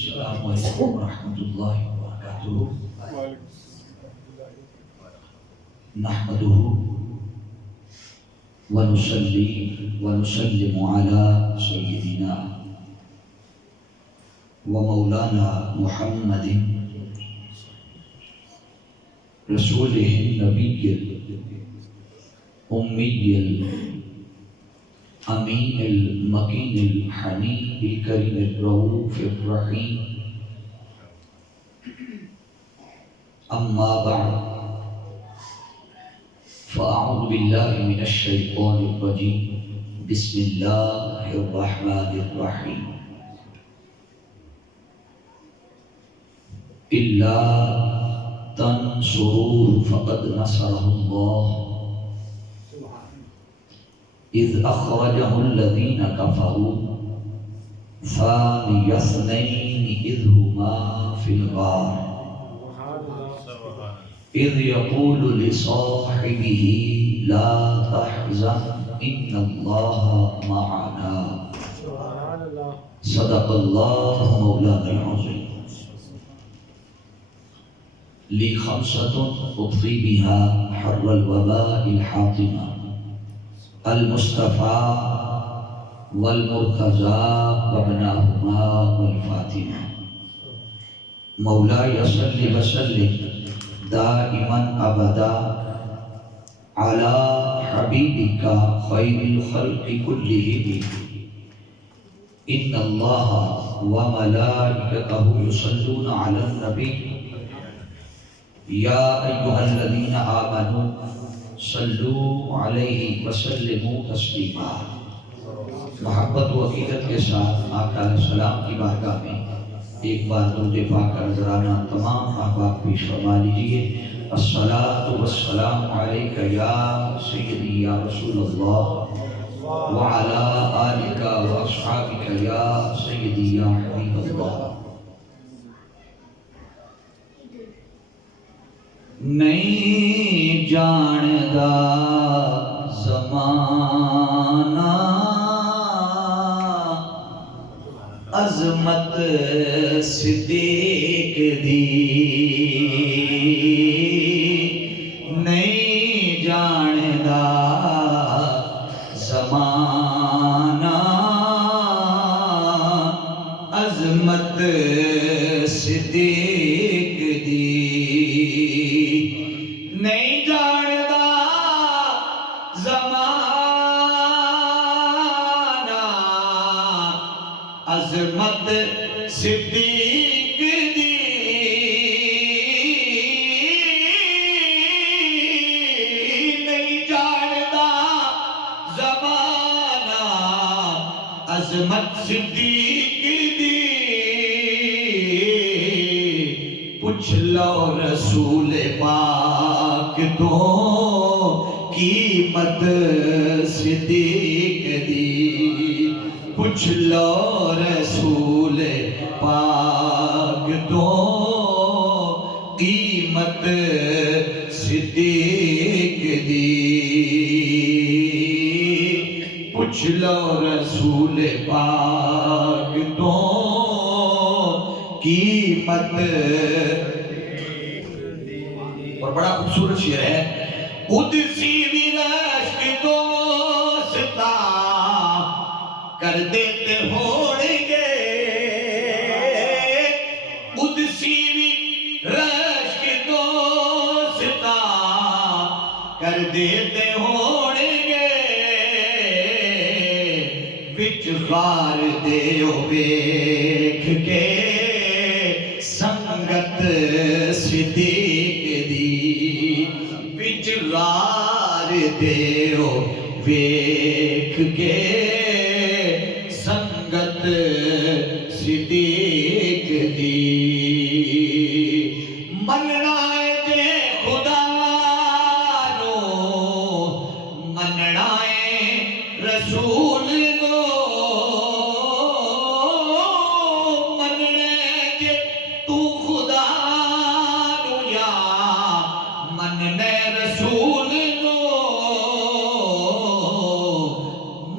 السلام علیکم ورحمۃ اللہ وبرکاتہ. نحمده ونصلي ونسلم على سيدنا ومولانا محمد رسوله النبي الأمي الأمين المكين الحنين الكريم الرؤوف الرحيم. أما بعد فأعوذ بالله من الشيطان الرجيم. بسم الله الرحمن الرحيم. إلا تنصروه فقد نصره الله إذ أخرجه الذين كفروا ثاني اثنين إذ هما في الغار إذ يقول لصاحبه لا تحزن إن الله معنا. صدق الله مولانا العظيم. لي خمسة أطفي بها حر الوباء الحاطمة المصطفى والمرتضى وابناهما والفاطمة. مولاي صل وسلم دائما أبدا على حبيبك خير الخلق كلهم. إن الله وملائكته يصلون على النبي يا أيها الذين آمنوا صلوا عليه وسلموا تسلیما. محبت و عقیدت کے ساتھ آقا علیہ السلام کی بارگاہ میں ایک بار درود پاک کا نذرانہ تمام احباب پیش فرما لیجیے. الصلاۃ والسلام علیک یا سیدی یا رسول اللہ وعلی آلک واصحابک یا سیدی یا حبیب اللہ. نہیں جاندا زمانہ عظمت صدیق دی. نہیں جاندا زمانہ عظمت صدیق دی. نہیں جاندا زمانہ عظمت صدیق دی. نہیں جاندا زمانہ عظمت صدیق دی. پوچھ لو رسول پاک تو قیمت صدیق دی. پوچھ لو رسول پاک تو قیمت صدیق دی. پوچھ لو رسول پاک تو قیمت. اور بڑا خوبصورت شعر ہے. قدسی بھی رشک دوستا کر دیتے ہونگے. قدسی بھی رشک دوستا کر دیتے ہونگے. بچ غار دیو بیکھ کے سنگت صدیق دی. بچ غار دیو بیکھ کے سنگت صدیق دی. مننا ہے جے خدا نو مننا ہے رسول نو. مننا جے تو خدا نو یا مننا رسول نو.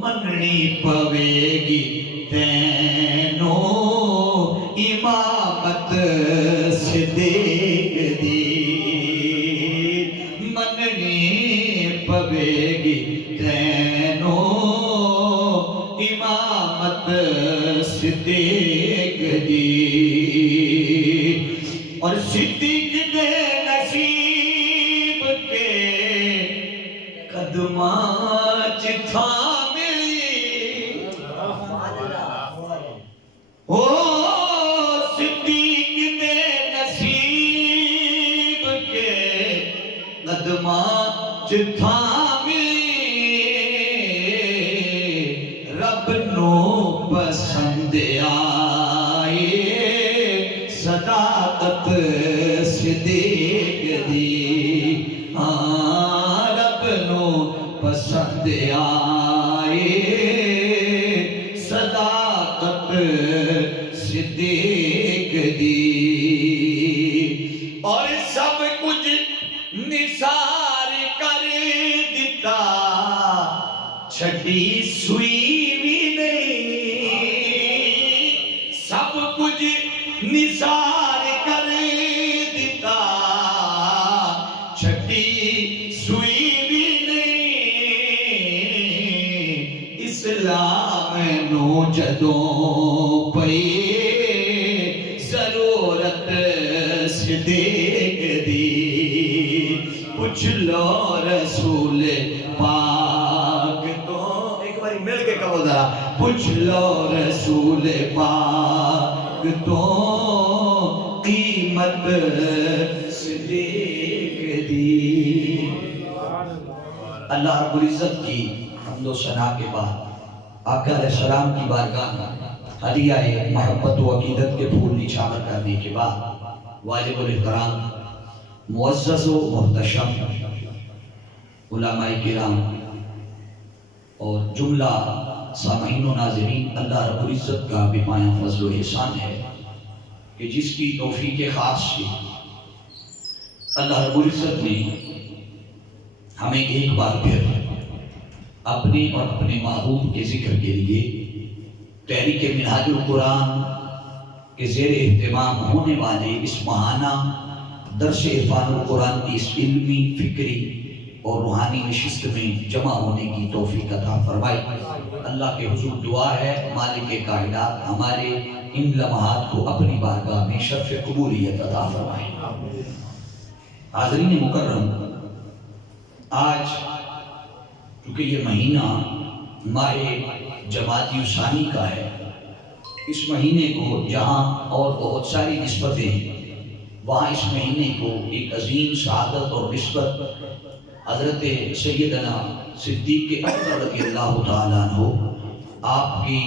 مننی پوے گی تینوں دی اور صدیق دے نصیب کے قدماں چ تھا ملی او صدیق دے نصیب کے قدماں چ تھا رب نو پسند آئے صداقت صدیق دی رب نو پسند آئے صداقت صدیق دی اور سب کچھ نثار کر دیتا چھٹی سوئی سب کچھ نثار کر دیتا چھٹی سوئی بھی نہیں اسلام نو جدوں پئی ضرورت صدیق دی پوچھ لو رسول پاک تو ایک باری مل کے کہو ذرا پوچھ لو رسول پاک تو قیمت صدیق دی اللہ رب العزت کی حمد و ثنا کے بعد آقا علیہ السلام کی بارگاہ میں ہدیہ محبت و عقیدت کے پھول نچھاور کرنے کے بعد واجب الاحترام معزز و محتشم علماء کرام اور جملہ سامعین و ناظرین اللہ رب العزت کا بے پایہ فضل و احسان ہے کہ جس کی توفیق خاص سے اللہ رب العزت نے ہمیں ایک بار پھر اپنے اور اپنے محبوب کے ذکر کے لیے تحریک منہاج القرآن کے زیر اہتمام ہونے والے اس ماہانہ درس عرفان القرآن کی اس علمی فکری اور روحانی نشست میں جمع ہونے کی توفیق عطا فرمائی۔ اللہ کے حضور دعا ہے مالک کائنات ہمارے ان لمحات کو اپنی بارگاہ میں شرف قبولیت عطا فرمائے۔ حاضرین مکرم، آج چونکہ یہ مہینہ ماہ جمادی الثانی کا ہے، اس مہینے کو جہاں اور بہت ساری نسبتیں ہیں وہاں اس مہینے کو ایک عظیم سعادت اور نسبت حضرت سیدنا صدیق اکبر رضی اللہ تعالیٰ عنہ آپ کی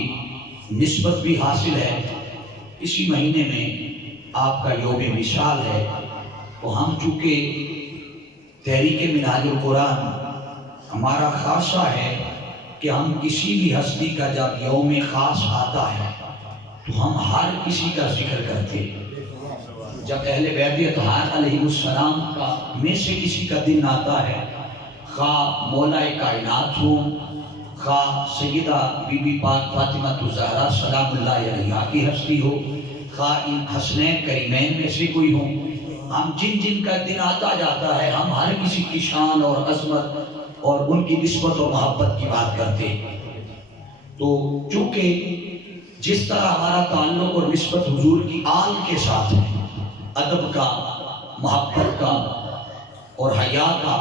نسبت بھی حاصل ہے۔ اسی مہینے میں آپ کا یوم وصال ہے، تو ہم چونکہ تحریک منہاج القرآن ہمارا خاصہ ہے کہ ہم کسی بھی ہستی کا جب یوم خاص آتا ہے تو ہم ہر کسی کا ذکر کرتے ہیں۔ جب اہل بیت اطہار علیہ السلام کا میں سے کسی کا دن آتا ہے، خواہ مولا کائنات ہو، خواہ سیدہ بی بی پاک فاطمہ الزہرا سلام اللہ علیہا کی ہستی ہو، خواہ ان حسنین کریمین میں سے کوئی ہو، ہم جن جن کا دن آتا جاتا ہے ہم ہر کسی کی شان اور عظمت اور ان کی نسبت اور محبت کی بات کرتے ہیں۔ تو چونکہ جس طرح ہمارا تعلق اور نسبت حضور کی آل کے ساتھ ہے، ادب کا، محبت کا اور حیا کا،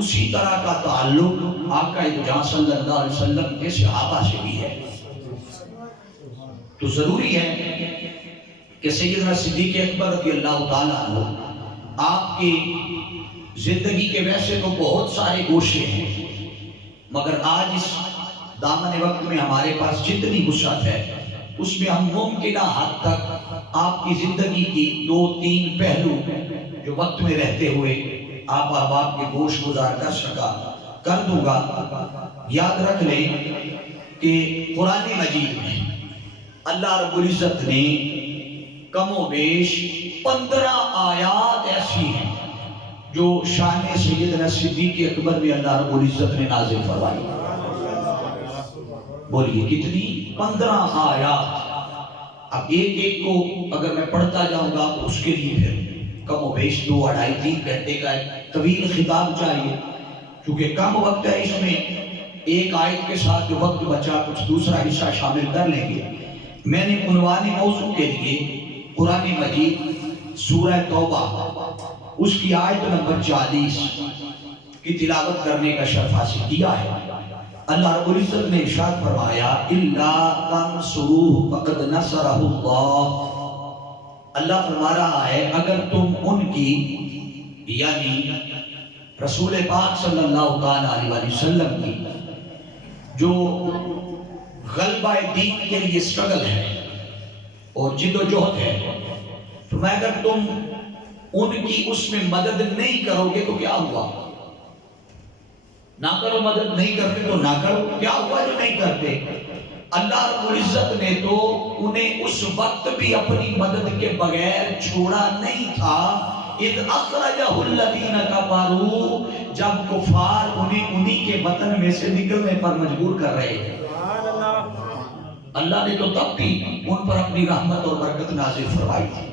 اسی طرح کا تعلق آقا جاں صلی اللہ علیہ وسلم کے صحابہ سے بھی ہے۔ تو ضروری ہے کہ سیدنا صدیق اکبر رضی اللہ تعالیٰ عنہ آپ کی زندگی کے ویسے تو بہت سارے گوشے ہیں، مگر آج اس دامن وقت میں ہمارے پاس جتنی وسعت ہے اس میں ہم ممکنہ حد تک آپ کی زندگی کی 2-3 پہلو جو وقت میں رہتے ہوئے آپ احباب کے گوش گزار کر دوں گا۔ یاد رکھ لیں کہ قرآن مجید میں اللہ رب العزت نے کم و بیش 15 آیات ایسی ہیں جو شان سیدنا صدیق اکبر میں اللہ رب العزت نے نازل فرمائی۔ بولیے کتنی؟ 15 آیات۔ اب ایک ایک کو اگر میں پڑھتا جاؤں گا تو اس کے لیے پھر کم و بیش 2-2.5-3 گھنٹے کا طویل خطاب چاہیے، کیونکہ کم وقت ہے، اس میں ایک آیت کے ساتھ جو وقت بچا کچھ دوسرا حصہ شامل کر لیں گے۔ میں نے عنوانی موضوع کے لیے قرآن مجید سورہ توبہ اس کی آیت نمبر 40 کی تلاوت کرنے کا شرف حاصل کیا ہے۔ اللہ رب العزت نے ارشاد فرمایا اِلَّا تَنْصُرُوهُ فَقَدْ نَصَرَهُ اللَّهُ، اللہ فرما رہا ہے اگر تم ان کی یعنی رسول پاک صلی اللہ علیہ وسلم کی جو غلبہ دین کے لیے سٹرگل ہے اور جد و جہد ہے، تو میں اگر تم ان کی اس میں مدد نہیں کرو گے تو کیا ہوا؟ نہ کرو، مدد نہیں کرتے تو نہ کرو، کیا ہوا جو نہیں کرتے؟ اللہ رب العزت نے تو انہیں اس وقت بھی اپنی مدد کے بغیر چھوڑا نہیں تھا اِذْ أَخْرَجَهُ الَّذِينَ كَفَرُوا، جب کفار انہی کے وطن میں سے نکلنے پر مجبور کر رہے تھے، اللہ نے تو تب بھی ان پر اپنی رحمت اور برکت نازل فرمائی تھی۔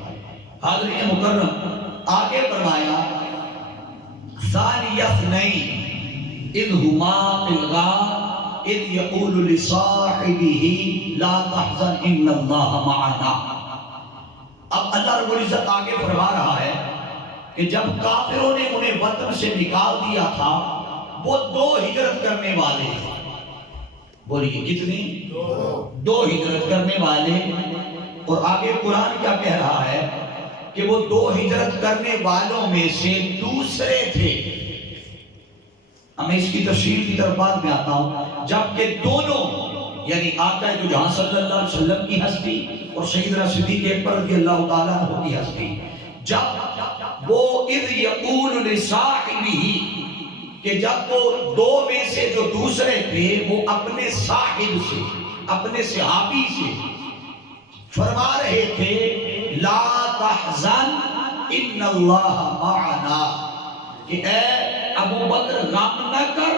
حاضرین مکرم، آگے فرمایا ثانی اثنین اذ ہما فی الغار اذ یقول لصاحبہ لا تحزن ان اللہ معنا۔ اب اللہ رب العزت آگے فرما رہا ہے کہ جب کافروں نے انہیں وطن سے نکال دیا تھا، وہ دو ہجرت کرنے والے تھے۔ بولیے کتنی؟ دو ہجرت کرنے والے۔ اور آگے قرآن کیا کہہ رہا ہے کہ وہ دو ہجرت کرنے والوں میں سے دوسرے تھے۔ میں اس کی تفصیل کی طرف بعد میں آتا ہوں۔ جبکہ دونوں یعنی آقا دو جہاں صلی اللہ علیہ وسلم کی ہستی اور سیدنا صدیق اکبر رضی اللہ تعالیٰ عنہ کی ہستی، جب وہ اذ یقول لصاحبہ، کہ جب وہ دو میں سے جو دوسرے تھے وہ اپنے صاحب سے، اپنے صحابی سے فرما رہے تھے لا تحزن ان اللہ معنا، کہ اے ابو بکر غم نہ کر،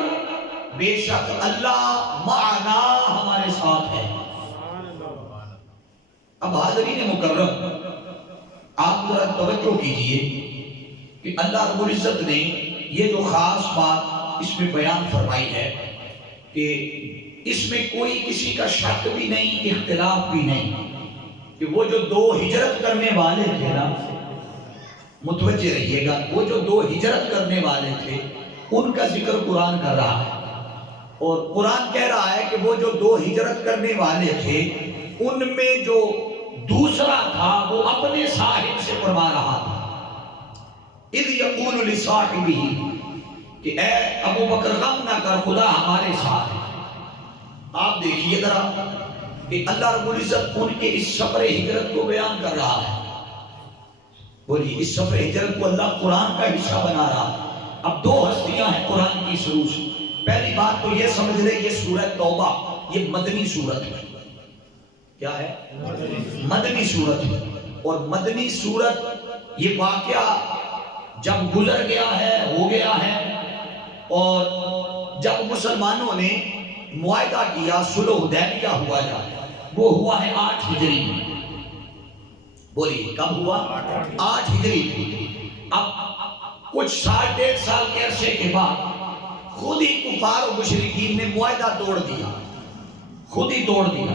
بے شک اللہ معنا ہمارے ساتھ ہے۔ اب حاضرین مکرم، آپ ذرا توجہ کیجئے کہ اللہ رب العزت نے یہ جو خاص بات اس میں بیان فرمائی ہے کہ اس میں کوئی کسی کا شک بھی نہیں، اختلاف بھی نہیں، کہ وہ جو دو ہجرت کرنے والے تھے نا، متوجہ رہیے گا، وہ جو دو ہجرت کرنے والے تھے ان کا ذکر قرآن کر رہا ہے، اور قرآن کہہ رہا ہے کہ وہ جو دو ہجرت کرنے والے تھے ان میں جو دوسرا تھا وہ اپنے صاحب سے فرما رہا تھا اذ یقول لصاحبہ، کہ اے ابو بکر غم نہ کر، خدا ہمارے ساتھ ہے۔ آپ دیکھیے ذرا کہ اللہ رب العزت ان کے اس سفر ہجرت کو بیان کر رہا ہے۔ بولیے، اس سفر ہجرت کو اللہ قرآن کا حصہ بنا رہا ہے۔ اب دو ہستیاں ہیں قرآن کی شروع سے۔ پہلی بات تو یہ سمجھ لے یہ سورہ توبہ یہ مدنی سورت ہے۔ کیا ہے؟ مدنی سورت ہے، اور مدنی سورت یہ واقعہ جب گزر گیا ہے، ہو گیا ہے، اور جب مسلمانوں نے معاہدہ کیا، صلح حدیبیہ ہوا جائے، وہ ہوا ہے 8 ہجری میں۔ بولیے کب ہوا؟ 8 ہجری میں۔ اب کچھ 1.5 سال کے عرصے کے بعد خود ہی کفار و مشرکین نے معاہدہ توڑ دیا، خود ہی توڑ دیا۔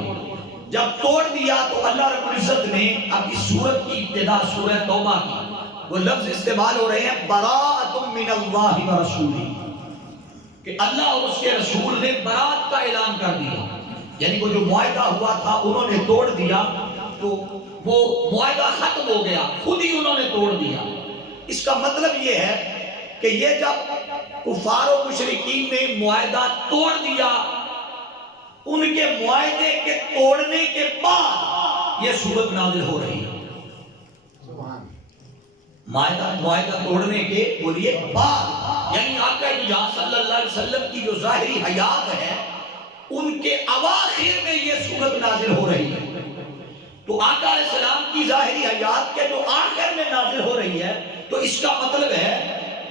جب توڑ دیا تو اللہ رب العزت نے اب اس سورت کی ابتدا سورہ توبہ کی، وہ لفظ استعمال ہو رہے ہیں براءۃ من اللہ و رسولہ، کہ اللہ اور اس کے رسول نے برات کا اعلان کر دیا، یعنی وہ جو معاہدہ ہوا تھا انہوں نے توڑ دیا تو وہ معاہدہ ختم ہو گیا، خود ہی انہوں نے توڑ دیا۔ اس کا مطلب یہ ہے کہ یہ جب کفار و مشرکین نے معاہدہ توڑ دیا، ان کے معاہدے کے توڑنے کے بعد یہ سورت نازل ہو رہی ہے۔ معاہدہ توڑنے کے بولیے بعد، یعنی آقا جہاں صلی اللہ علیہ وسلم کی جو ظاہری حیات ہے ان کے اواخر میں یہ سورت نازل ہو رہی ہے۔ تو آقا علیہ السلام کی ظاہری حیات کے جو آخر میں نازل ہو رہی ہے، تو اس کا مطلب ہے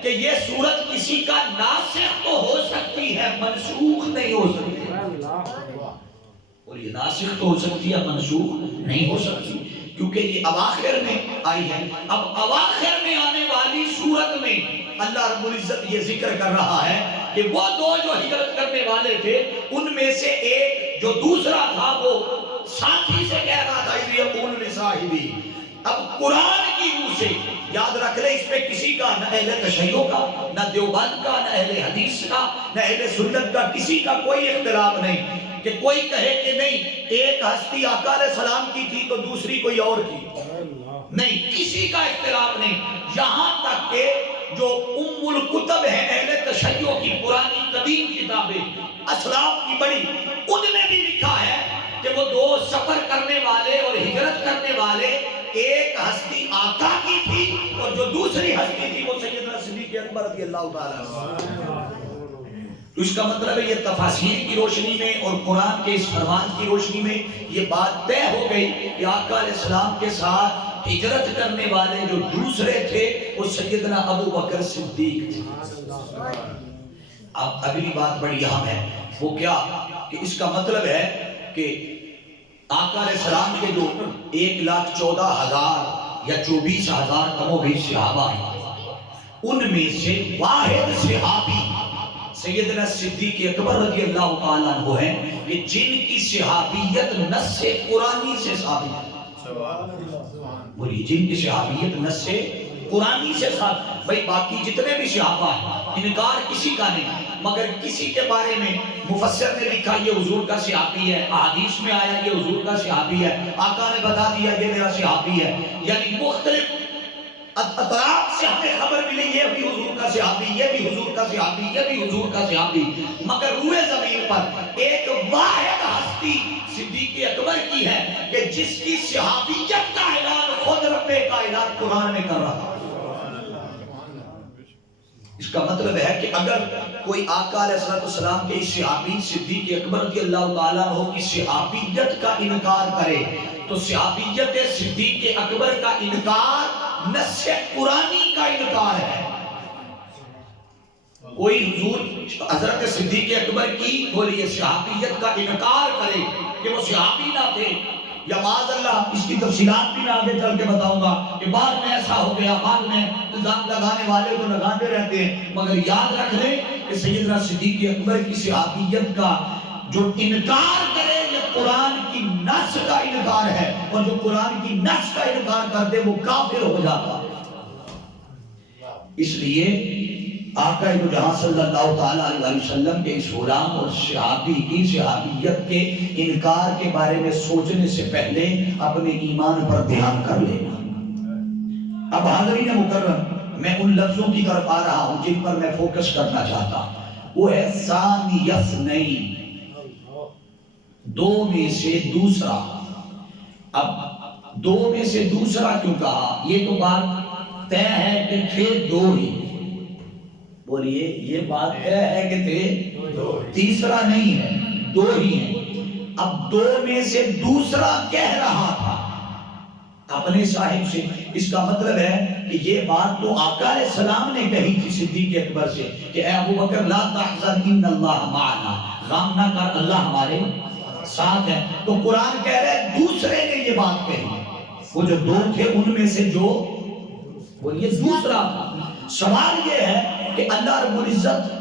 کہ یہ سورت کسی کا ناسخ تو ہو سکتی ہے، منسوخ نہیں ہو سکتی۔ اور یہ ناسخ تو ہو سکتی ہے، منسوخ نہیں ہو سکتی، کیونکہ یہ اواخر میں آئی ہے۔ اب اواخر میں آنے والی سورت میں اللہ رب العزت یہ ذکر کر رہا ہے کہ وہ دو جو ہجرت کرنے والے تھے ان میں سے ایک جو دوسرا تھا وہ ساتھی سے کہہ رہا تھا اذ یقول لصاحبی. اب قرآن کی روح سے یاد رکھ لے، اس پہ کسی کا نہ اہل تشیع کا، نہ دیوبند کا، نہ اہل حدیث کا، نہ اہل سنت کا، کسی کا کوئی اختلاف نہیں کہ کوئی کہے کہ نہیں ایک ہستی آقا علیہ السلام کی تھی تو دوسری کوئی اور تھی. نہیں، کسی کا اختلاف نہیں. یہاں تک کہ جو ام الکتب ہے اہل تشیع کی پرانی قدیم کتابیں اسلاف کی بڑی، ان میں بھی لکھا ہے کہ وہ دو سفر کرنے والے اور ہجرت کرنے والے، ایک ہستی آقا کی تھی اور جو دوسری ہستی تھی وہ سیدنا صدیق اکبر رضی اللہ تعالیٰ عنہ. تو اس کا مطلب ہے یہ تفاسیر کی روشنی میں اور قرآن کے اس فرمان کی روشنی میں یہ بات طے ہو گئی کہ آقا علیہ السلام کے ساتھ ہجرت کرنے والے جو دوسرے تھے وہ سیدنا ابو بکر صدیق تھے. اب اگلی بات بڑی اہم ہے، وہ کیا کہ اس کا مطلب ہے کہ آقا علیہ السلام کے جو 1,14,000 یا 24,000 کم و بیش صحابہ ہیں، ان میں سے واحد صحابی سیدنا صدیق اکبر رضی اللہ تعالیٰ عنہ ہیں کہ جن کی صحابیت نص قرآنی سے ثابت ہے. بولیے، جن کی صحابیت نص قرآنی سے ثابت. بھئی باقی جتنے بھی صحابہ ہیں انکار کسی کا نہیں، مگر کسی کے بارے میں مفسر نے لکھا یہ حضور کا صحابی ہے، احادیث میں آیا یہ حضور کا صحابی ہے، آقا نے بتا دیا یہ میرا صحابی ہے. یعنی مختلف اطراف سے ہمیں خبر ملی یہ بھی حضور کا صحابی، یہ بھی حضور کا صحابی، یہ بھی حضور کا صحابی. مگر روئے زمین پر ایک واحد ہستی صدیق اکبر کی ہے کہ جس کی صحابیت کا اعلان خود رب کائنات قرآن میں کر رہا. اس کا مطلب ہے کہ اگر کوئی آقا علیہ السلام کے صحابی صدیق اکبر رضی اللہ تعالیٰ عنہ کی صحابیت کا انکار کرے تو صحابیت صدیق اکبر کا انکار نص قرآنی کا انکار ہے. کوئی حضور حضرت صدیق اکبر کی بولیے صحابیت کا انکار کرے کہ وہ صحابی نہ تھے، یا معاذ اللہ اس کی تفصیلات بھی میں آگے چل کے بتاؤں گا کہ بعد میں ایسا ہو گیا، بعد میں الزام لگانے والے تو لگاتے رہتے ہیں، مگر یاد رکھ لیں کہ سیدنا صدیق اکبر کی صحابیت کا جو انکار کرے یہ قرآن کی نص کا انکار ہے، اور جو قرآن کی نص کا انکار کرتے وہ کافر ہو جاتا. اس لیے آقا دو جہاں صلی اللہ تعالیٰ علیہ وسلم کے اس غلام اور صحابی کی صحابیت کے انکار کے بارے میں سوچنے سے پہلے اپنے ایمان پر دھیان کر لینا. اب حاضرین مکرم، میں ان لفظوں کی طرف آ رہا ہوں جن پر میں فوکس کرنا چاہتا ہوں. وہ ہے ثانی اثنین، دو میں سے دوسرا. اب دو میں سے دوسرا کیوں کہا؟ یہ تو بات طے ہے کہ تھے دو ہی. بولیے، یہ بات طے ہے کہ تھے تیسرا نہیں ہے، دو ہی ہیں. اب دو میں سے دوسرا کہہ رہا تھا اپنے صاحب سے. اس کا مطلب ہے کہ یہ بات تو آقا علیہ السلام نے کہی تھی صدیق اکبر سے کہ اے ابو بکر لا تحزن ان اللہ معنا، غم نہ کر اللہ ہمارے ساتھ ہے. تو قرآن کہہ رہا ہے دوسرے نے یہ بات کہی. وہ جو دو تھے ان میں سے جو وہ یہ دوسرا تھا. سوال یہ ہے کہ اللہ رب العزت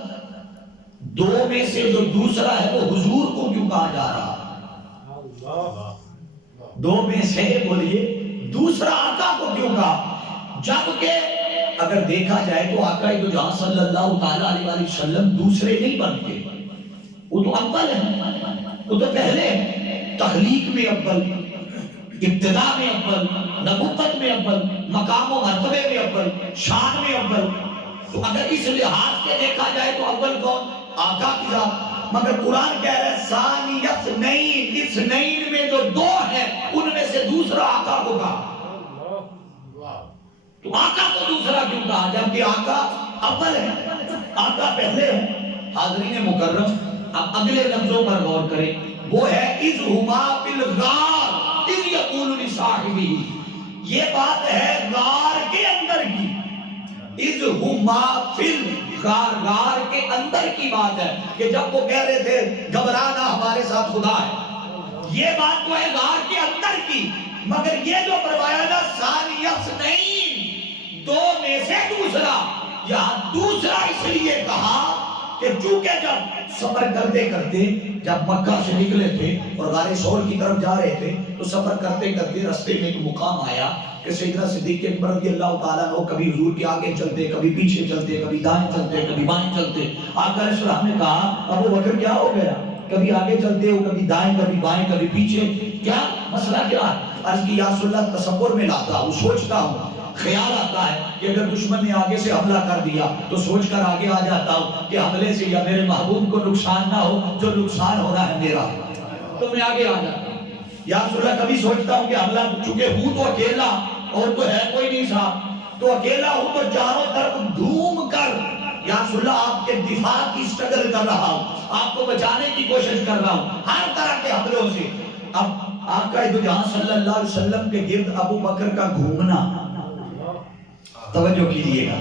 دو میں سے جو دوسرا ہے وہ حضور کو کیوں کہا جا رہا؟ دو میں سے بولیے دوسرا آقا کو کیوں کہا؟ جبکہ اگر دیکھا جائے تو آقا دو جہاں صلی اللہ تعالیٰ علیہ وسلم دوسرے نہیں بنتے، وہ تو اول ہیں، وہ تو پہلے ہیں. تخلیق میں اول، ابتدا میں اول، نبوت میں اول، مقام و مرتبے میں اول، شان میں اول. تو اگر اس لحاظ سے دیکھا جائے تو اول کون؟ آقا کی ذات. مگر قرآن کہہ رہا ہے ثانی اثنین، اثنین میں جو دو ہیں ان میں سے دوسرا آقا کو کہا. تو آقا کو دوسرا کیوں کہا جبکہ آقا اول ہے، آقا پہلے ہے؟ حاضرین مکرم، اب اگلے لفظوں پر غور کریں. وہ ہے اذ ہما فی الغار اذ یقول لصاحبہ. یہ بات ہے غار کے اندر کی. اذ ہما فی الغار، غار کے اندر کی بات ہے کہ جب وہ کہہ رہے تھے گھبرانا ہمارے ساتھ خدا ہے. یہ بات تو ہے غار کے اندر کی. مگر یہ جو فرمایا نا ثانی اثنین، دو میں سے دوسرا، یہاں دوسرا اس لیے کہا کہ چونکہ جب سفر کرتے کرتے جب مکہ سے نکلے تھے اور غار ثور کی طرف جا رہے تھے تو سفر کرتے کرتے رستے میں ایک مقام آیا کہ سیدنا صدیق اکبر رضی اللہ تعالیٰ عنہ کبھی حضور کے آگے چلتے، کبھی پیچھے چلتے، کبھی دائیں چلتے، کبھی بائیں چلتے۔ آقا علیہ السلام نے کہا ابو بکر کیا ہو گیا؟ کبھی آگے چلتے ہو، کبھی دائیں، کبھی بائیں، کبھی پیچھے، کیا مسئلہ کیا ہے؟ عرض کی یا رسول اللہ تصور میں لاتا ہوں، سوچتا ہوں، خیال آتا ہے کہ اگر دشمن نے آگے سے حملہ کر دیا تو سوچ کر آگے آ جاتا ہوں کہ حملے سے یا میرے محبوب کو نقصان نہ ہو، جو نقصان ہونا ہے میرا، تو میں آگے آ جاتا ہوں۔ یا رسول اللہ کبھی سوچتا ہوں کہ حملہ، چونکہ ہوں تو اکیلا اور تو ہے کوئی نہیں صاحب، تو اکیلا ہوں تو چاروں طرف گھوم کر یا رسول اللہ آپ کے دفاع کی سٹرگل کر رہا ہوں، آپ کو بچانے کی کوشش کر رہا ہوں ہر طرح کے حملوں سے۔ اب آقا دو جہاں صلی اللہ علیہ وسلم کے گرد ابو بکر کا گھومنا، توجہ کیجئے گا،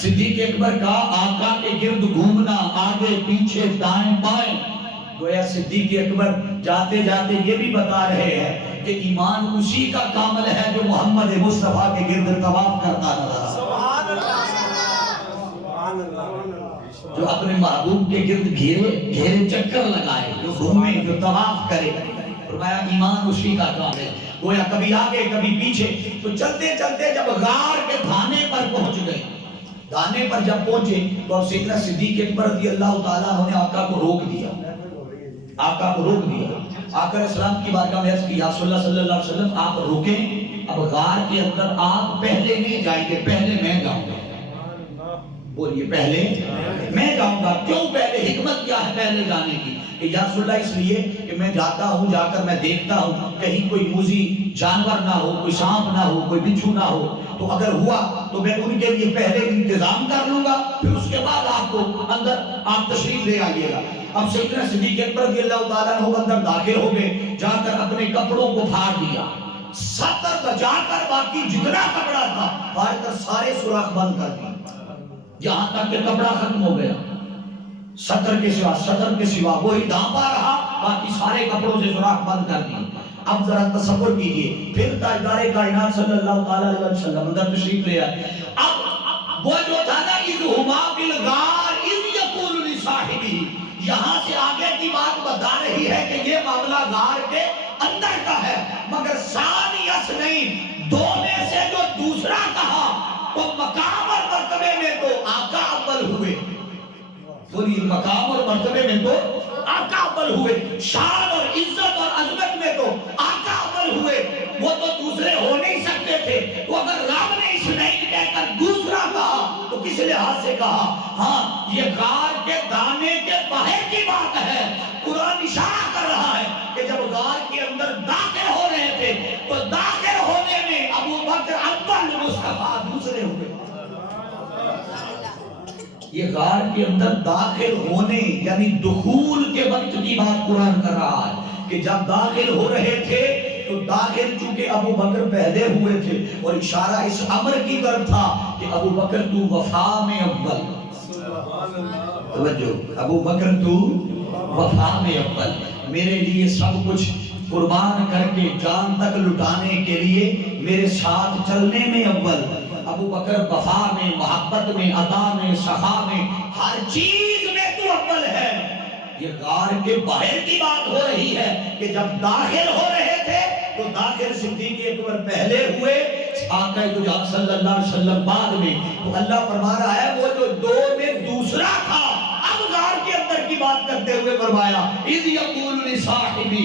صدیق اکبر کا آقا کے گرد گھومنا، آگے پیچھے دائیں بائیں، گویا صدیق اکبر جاتے جاتے یہ بھی بتا رہے ہیں کہ ایمان اسی کا کامل ہے جو محمد مصطفیٰ کے گرد طواف کرتا نظر آتا، جو اپنے محبوب کے گرد گھیرے چکر لگائے، جو گھومے، جو طواف کرے۔ فرمایا ایمان اسی کا کام ہے، گویا کبھی آگے کبھی پیچھے۔ تو چلتے چلتے جب غار کے دھانے پر پہنچ گئے، دھانے پر جب پہنچے تو اب سیدنا صدیق اکبر رضی اللہ تعالیٰ عنہ نے آقا کو روک دیا، آقا کو روک دیا۔ آقا علیہ السلام کی بارگاہ میں عرض کی یا رسول اللہ صلی اللہ علیہ وسلم آپ رکیں، اب غار کے اندر آپ پہلے نہیں جائیں گے، پہلے میں جاؤں گا۔ بولیے پہلے میں جاؤں گا۔ کیوں پہلے؟ حکمت کیا ہے پہلے جانے کی؟ کہ یا رسول اللہ اس لیے کہ میں جاتا ہوں، جا کر میں دیکھتا ہوں کہیں کوئی موذی جانور نہ ہو، کوئی سانپ نہ ہو، کوئی بچھو نہ ہو، تو اگر ہوا تو میں ان کے لیے پہلے انتظام کر لوں گا، پھر اس کے بعد آپ کو اندر آپ تشریف لے آئیے گا۔ اب سیدنا صدیق اکبر رضی اللہ تعالیٰ عنہ اندر داخل ہو گئے، جا کر اپنے کپڑوں کو پھاڑ دیا، ستر بجا کر باقی جتنا کپڑا تھا پھاڑ کر سارے سوراخ بند کر دیے، یہاں تک کہ کپڑا ختم ہو گیا، ستر کے سوا وہی ڈھانپا رہا، باقی سارے کپڑوں سے سوراخ بند کر دیے۔ اب ذرا تصور کیجئے، پھر تاجدار کائنات صلی اللہ تعالی علیہ وسلم اندر تشریف لے آئے۔ اب وہ جو تھا نا اذ ہما بالغار اذ یقول لصاحبہ، یہاں سے آگے کی بات بتا رہی ہے کہ یہ معاملہ غار کے اندر کا ہے، مگر ثانیت نہیں، دو میں سے جو دوسرا کہا تو مقام اور مرتبے میں تو آقا اول ہوئے، بولیے مقام اور مرتبے میں تو آقا اول ہوئے، شان اور عزت اور عظمت میں تو آقا اول ہوئے، وہ تو دوسرے ہو نہیں سکتے تھے۔ تو اگر رب نے اسماعیل کہہ کر دوسرا کہا تو کس لحاظ سے کہا؟ ہاں یہ غار کے دانے کے باہر کی بات ہے۔ قرآن اشارہ کر رہا ہے کہ جب غار کے اندر داخل ہو رہے تھے تو داخل ہونے میں ابو بکر اول، مصطفیٰ دوسرے ہوئے۔ یہ غار کے اندر داخل ہونے یعنی دخول کے وقت کی بات قرآن کر رہا ہے کہ جب داخل ہو رہے تھے تو داخل چونکہ ابو بکر پہلے ہوئے تھے، اور اشارہ اس امر کی طرف تھا کہ ابو بکر تو وفا میں اول، توجہ، ابو بکر تو وفا میں اول، میرے لیے سب کچھ قربان کر کے جان تک لٹانے کے لیے میرے ساتھ چلنے میں اول۔ ابو بکر وفا میں، محبت میں، عطا میں، سخا میں، ہر چیز میں تو اول ہے۔ یہ غار کے باہر کی بات ہو رہی ہے کہ جب داخل ہو رہے تھے تو داخل صدیق اکبر پہلے ہوئے، آقا دو جہاں صلی اللہ علیہ وسلم بعد میں۔ تو اللہ فرما رہا ہے وہ جو دو میں دوسرا تھا، اب غار کے اندر کی بات کرتے ہوئے فرمایا اذ یقول لصاحبہ،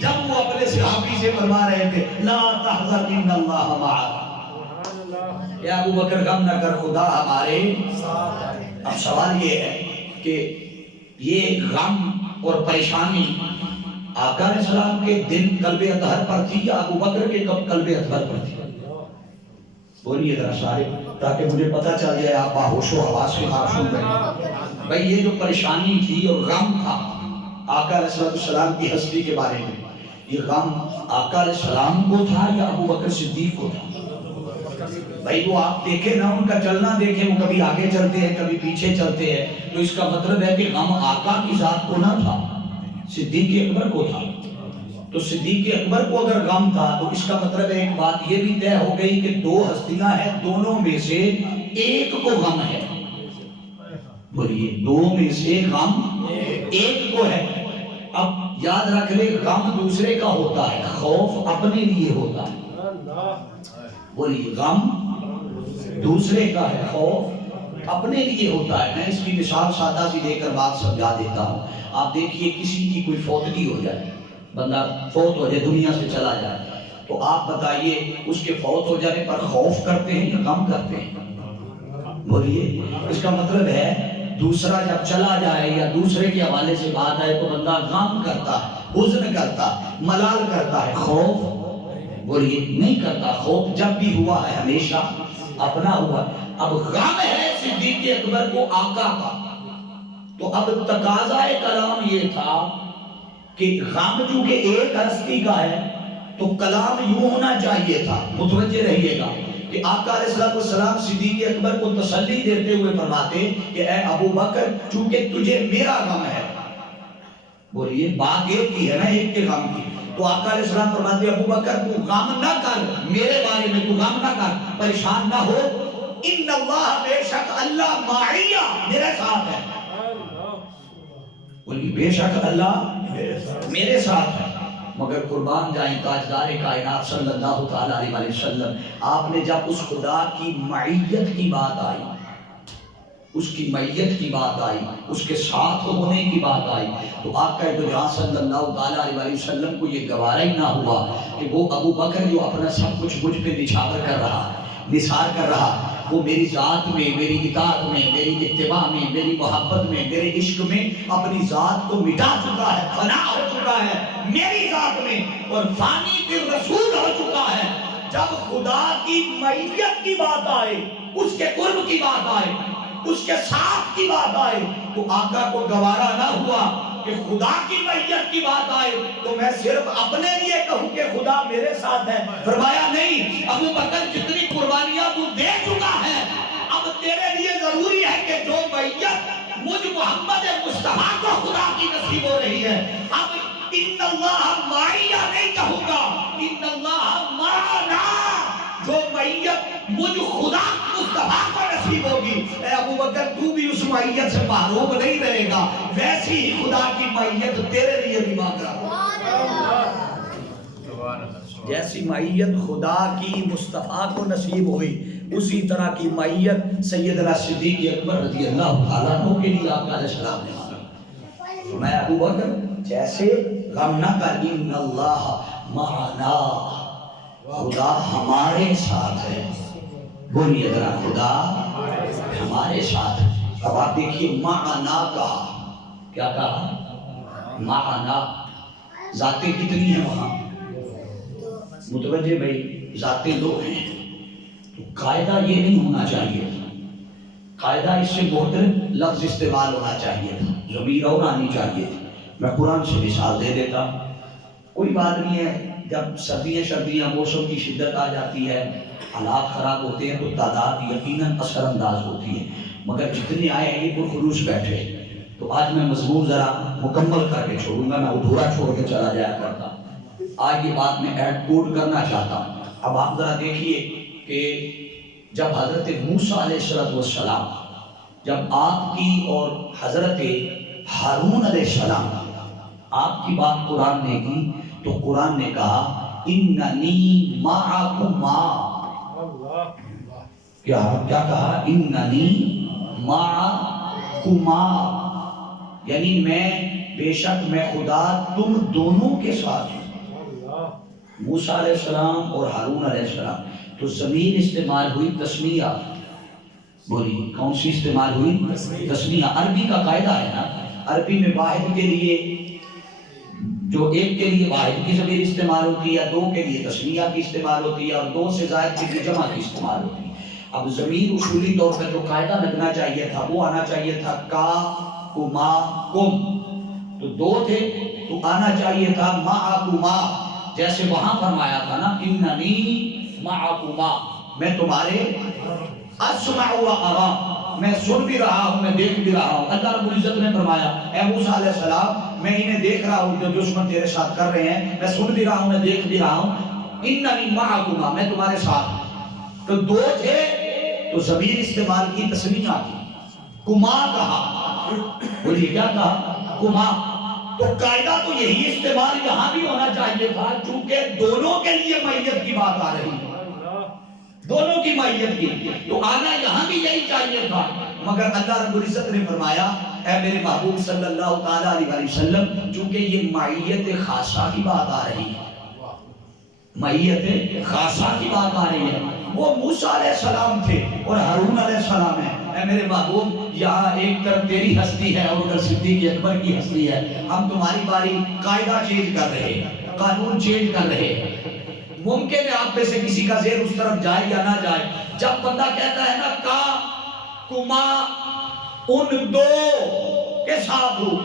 جب وہ اپنے صحابی سے فرما رہے تھے لا تحزن ان اللہ معنا، یا ابو بکر غم نہ کر، خدا ہمارے ساتھ ہے۔ اب سوال یہ ہے کہ یہ غم اور پریشانی آقا علیہ السلام کے دل قلب اطہر پر تھی یا ابو بکر کے قلب اطہر پر تھی؟ بولیے ذرا سارے، تاکہ مجھے پتہ چل جائے آپ باہوش و حواس کے ساتھ سن رہے ہیں۔ بھئی یہ جو پریشانی تھی اور غم تھا آقا علیہ السلام کی ہستی کے بارے میں، یہ غم آقا علیہ السلام کو تھا یا ابو بکر صدیق کو تھا؟ بھائی وہ آپ دیکھیں نا، ان کا چلنا دیکھیں، وہ کبھی آگے چلتے ہیں کبھی پیچھے چلتے ہیں، تو اس کا مطلب ہے کہ غم آقا کی ذات کو نہ تھا، صدیق اکبر کو تھا۔ تو صدیق اکبر کو اگر غم تھا تو اس کا مطلب ایک بات یہ بھی طے ہو گئی کہ دو ہستیاں ہیں، دونوں میں سے ایک کو غم ہے۔ بولیے دو میں سے غم ایک کو ہے. اب یاد رکھ لے غم دوسرے کا ہوتا ہے، خوف اپنے لیے ہوتا ہے. بولیے غم دوسرے کا ہے، خوف اپنے لیے ہوتا ہے. میں اس کی مثال سادہ سی دے کر بات سمجھا دیتا ہوں. آپ دیکھیے کسی کی کوئی فوتگی ہو جائے، بندہ فوت ہو جائے، دنیا سے چلا جائے، تو آپ بتائیے اس کے فوت ہو جانے پر خوف کرتے ہیں یا غم کرتے ہیں؟ بولیے. اس کا مطلب ہے دوسرا جب چلا جائے یا دوسرے کے حوالے سے بات آئے تو بندہ غم کرتا ہے، حزن کرتا ہے، ملال کرتا ہے. خوف بولیے نہیں کرتا. خوف جب بھی ہوا ہے ہمیشہ اپنا ہوا. اب غم ہے صدیق اکبر کو آقا کا، تو اب تقاضا کلام یہ تھا کہ غم چونکہ ایک ہستی کا ہے تو کلام یوں ہونا چاہیے تھا. متوجہ رہیے گا کہ آقا علیہ السلام صدیق اکبر کو تسلی دیتے ہوئے فرماتے کہ اے ابو بکر چونکہ تجھے میرا غم ہے. بولیے بات ایک کی ہے نا، ایک کے غم کی. تو آقا علیہ السلام فرماتے ابو بکر تو غم نہ کر، میرے بارے میں تو غم نہ کر، پریشان نہ ہو. ان اللہ بے شک اللہ معیہ میرے ساتھ ہے. بولیے بے شک اللہ میرے ساتھ ہے. مگر قربان جائیں تاجدار کائنات صلی اللہ تعالیٰ علیہ وسلم، آپ نے جب اس خدا کی معیت کی بات آئی، اس کی معیت کی بات آئی، اس کے ساتھ ہونے کی بات آئی، تو آقا دو جہاں صلی اللہ تعالیٰ علیہ وسلم کو یہ گوارا ہی نہ ہوا کہ وہ ابو بکر جو اپنا سب کچھ مجھ پہ نچھاور کر رہا، نثار کر رہا، وہ میری ذات میں، میری اطاعت میں، میری اتباع میں، میری محبت میں، میرے عشق میں اپنی ذات کو مٹا چکا ہے، فنا ہو چکا ہے میری ذات میں، اور فانی پھر رسول ہو چکا ہے. جب خدا کی معیت کی بات آئے، اس کے قرب کی بات آئے، اس کے ساتھ کی بات آئے، تو آقا کو گوارا نہ ہوا کہ خدا کی معیت کی بات آئے تو میں صرف اپنے لیے کہوں کہ خدا میرے ساتھ ہے. فرمایا نہیں ابو بکر جتنی قربانیاں تو دے چکا ہے، اب تیرے لیے ضروری ہے کہ جو معیت مجھ محمد مصطفیٰ کو خدا کی نصیب ہو رہی ہے، اب ان اللہ معیہ نہیں کہوں گا، ان اللہ معنا. جو معیت مجھ خدا مصطفیٰ کو نصیب ہوگی، اے ابو بکر تو بھی اس معیت سے محروم نہیں رہے گا. ویسی ہی خدا کی معیت تیرے لیے بھی مانگ رہا ہوں. جیسی معیت خدا کی مصطفیٰ کو نصیب ہوئی، اسی طرح کی معیت سیدنا صدیق اکبر رضی اللہ تعالیٰ عنہ کے لیے آقا علیہ السلام نے مانگی. میں ابو بکر جیسے غم نہ کر، ان اللہ معنا، خدا ہمارے ساتھ ہے. بولیے ذرا خدا ہمارے ساتھ ہے. اب آپ دیکھیے معنا کہا، کیا کہا؟ معنا. ذاتیں کتنی ہیں وہاں؟ متوجہ بھائی، ذاتیں دو ہیں. تو قاعدہ یہ نہیں ہونا چاہیے، قاعدہ اس سے بہتر لفظ استعمال ہونا چاہیے تھا، ضمیر اور آنی چاہیے تھی. میں قرآن سے مثال دے دیتا ہوں. کوئی بات نہیں ہے، جب سردیاں موسم کی شدت آ جاتی ہے، حالات خراب ہوتے ہیں تو تعداد یقیناً اثر انداز ہوتی ہے، مگر جتنے آئے ہیں یہ پرخلوص بیٹھے. تو آج میں مضمون ذرا مکمل کر کے چھوڑوں گا، میں ادھورا چھوڑ کے چلا جایا کرتا. آج یہ بات میں ایڈ کوڈ کرنا چاہتا ہوں. اب آپ ذرا دیکھیے کہ جب حضرت موسیٰ علیہ السلام، جب آپ کی اور حضرت ہارون علیہ السلام آپ کی بات قرآن نے کی تو قرآن نے کہا اننی معکما. کیا کہا؟ اننی معکما، یعنی میں بے شک میں خدا تم دونوں کے ساتھ ہوں. موسیٰ علیہ السلام اور ہارون علیہ السلام. تو ضمیر استعمال ہوئی تسمیہ. بولیے کون سی استعمال ہوئی؟ تسمیہ. عربی کا قاعدہ ہے نا، عربی میں واحد کے لیے، جو ایک کے لیے واحد کی ضمیر استعمال ہوتی ہے، دو کے لیے تسمیہ کی استعمال ہوتی ہے، اور دو سے زائد کے لیے جمع کی استعمال ہوتی ہے. اب ضمیر اصولی طور پر جو قاعدہ لگنا چاہیے تھا وہ آنا چاہیے تھا کا کما کم. تو دو تھے تو آنا چاہیے تھا معکما، جیسے وہاں فرمایا تھا نا اننی معکما، میں تمہارے اسمع و ارا، میں سن بھی رہا ہوں، میں دیکھ بھی رہا ہوں. اللہ رب العزت نے فرمایا اے موسیٰ علیہ السلام میں انہیں دیکھ رہا ہوں جو دشمن تیرے ساتھ کر رہے ہیں، میں سن بھی رہا ہوں، میں دیکھ بھی رہا ہوں. اننی معکما، میں تمہارے ساتھ ہوں. تو دو تھے تو ضمیر استعمال کی تسمیہ کی، کما کہا. بولیے کیا کہا؟ کما، تو قاعدہ تو یہی استعمال یہاں بھی ہونا چاہیے تھا، چونکہ دونوں کے لیے معیت کی بات آ رہی ہے، دونوں کی معیت کی، تو آنا یہاں بھی یہی چاہیے تھا، مگر اللہ رب العزت نے فرمایا اے میرے محبوب صلی اللہ تعالیٰ علیہ وسلم، چونکہ یہ معیت خاصہ کی بات آ رہی ہے، معیت خاصہ کی بات آ رہی ہے، وہ موسیٰ علیہ السلام تھے اور ہارون علیہ السلام ہے، اے میرے محبوب یہاں ایک طرف تیری ہستی ہے اور ادھر صدیق اکبر کی ہستی ہے، ہم تمہاری باری قاعدہ چینج کر رہے ہیں، قانون چینج کر رہے ہیں، ممکن ہے آپ میں سے کسی کا ذہن اس طرف جائے یا نہ جائے، جب بندہ کہتا ہے نا کا کما ان دو کے ساتھ ہو،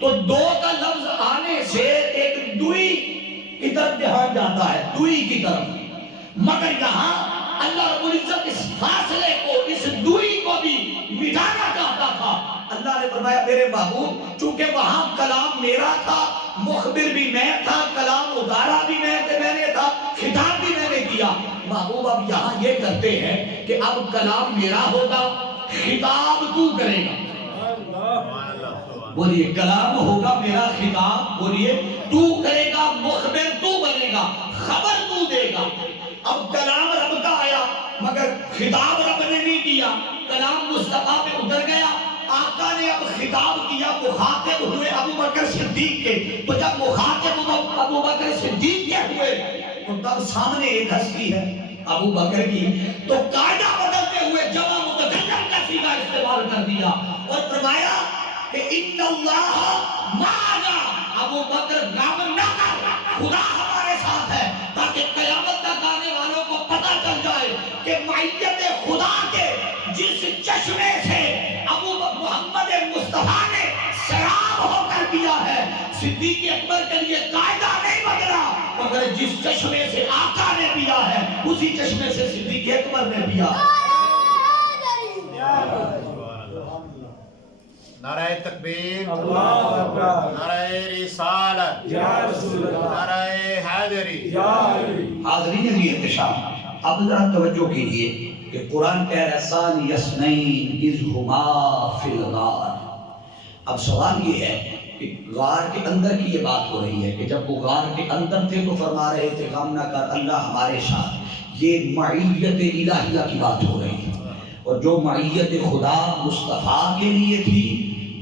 تو دو کا لفظ آنے سے ایک دوئی کی طرف دھیان جاتا ہے، دوئی کی طرف، مگر یہاں اللہ رب العزت اس فاصلے کو، اس دوئی کو بھی مٹانا چاہتا تھا، اللہ نے فرمایا میرے محبوب چونکہ وہاں کلام میرا تھا، مخبر بھی میں تھا، کلام اتارا بھی میں نے تھا، خطاب بھی میں نے کیا، محبوب اب یہاں یہ کرتے ہیں کہ اب کلام میرا ہوگا، خطاب تو کرے گا، بولیے کلام ہوگا میرا، خطاب بولیے تو کرے گا، مخبر تو بنے گا، خبر تو دے گا، اب کلام رب کا آیا مگر خطاب رب نے نہیں کیا، کلام مصطفیٰ پہ اتر گیا، آقا نے اب خطاب کیا، مخاطب ہوئے ابو بکر صدیق کے، تو جب مخاطب ابو بکر صدیق کے ہوئے تو تب سامنے ایک ہستی ہے ابو بکر کی، تو قاعدہ بدلتے ہوئے جمع متکلم کا صیغہ استعمال کر دیا اور فرمایا کہ ان اللہ معنا، ابو بکر غم نہ کر، خدا ہمارے ساتھ ہے، تاکہ قیامت تک آنے والوں کو پتہ چل جائے کہ معیت خدا کے جس چشمے سے ابو محمد مصطفیٰ نے سیراب ہو کر دیا ہے، صدیق اکبر کے لیے قاعدہ نہیں بدلا، مگر جس چشمے سے آقا نے پیا ہے اسی چشمے سے صدیق اکبر نے پیا۔ نعرہ تکبیر، نعرہ رسالت، نعرہ حیدری۔ حاضرین عزیز احتشام، اب ذرا توجہ کیجئے کہ قرآن کہہ رہا ہے ثانی اثنین اذ ہما فی الغار۔ اب سوال یہ ہے کہ غار کے اندر کی یہ بات ہو رہی ہے کہ جب وہ غار کے اندر تھے تو فرما رہے تھے غم نہ کر اللہ ہمارے ساتھ، یہ معیت الہیہ کی بات ہو رہی ہے، اور جو معیت خدا مصطفیٰ کے لیے تھی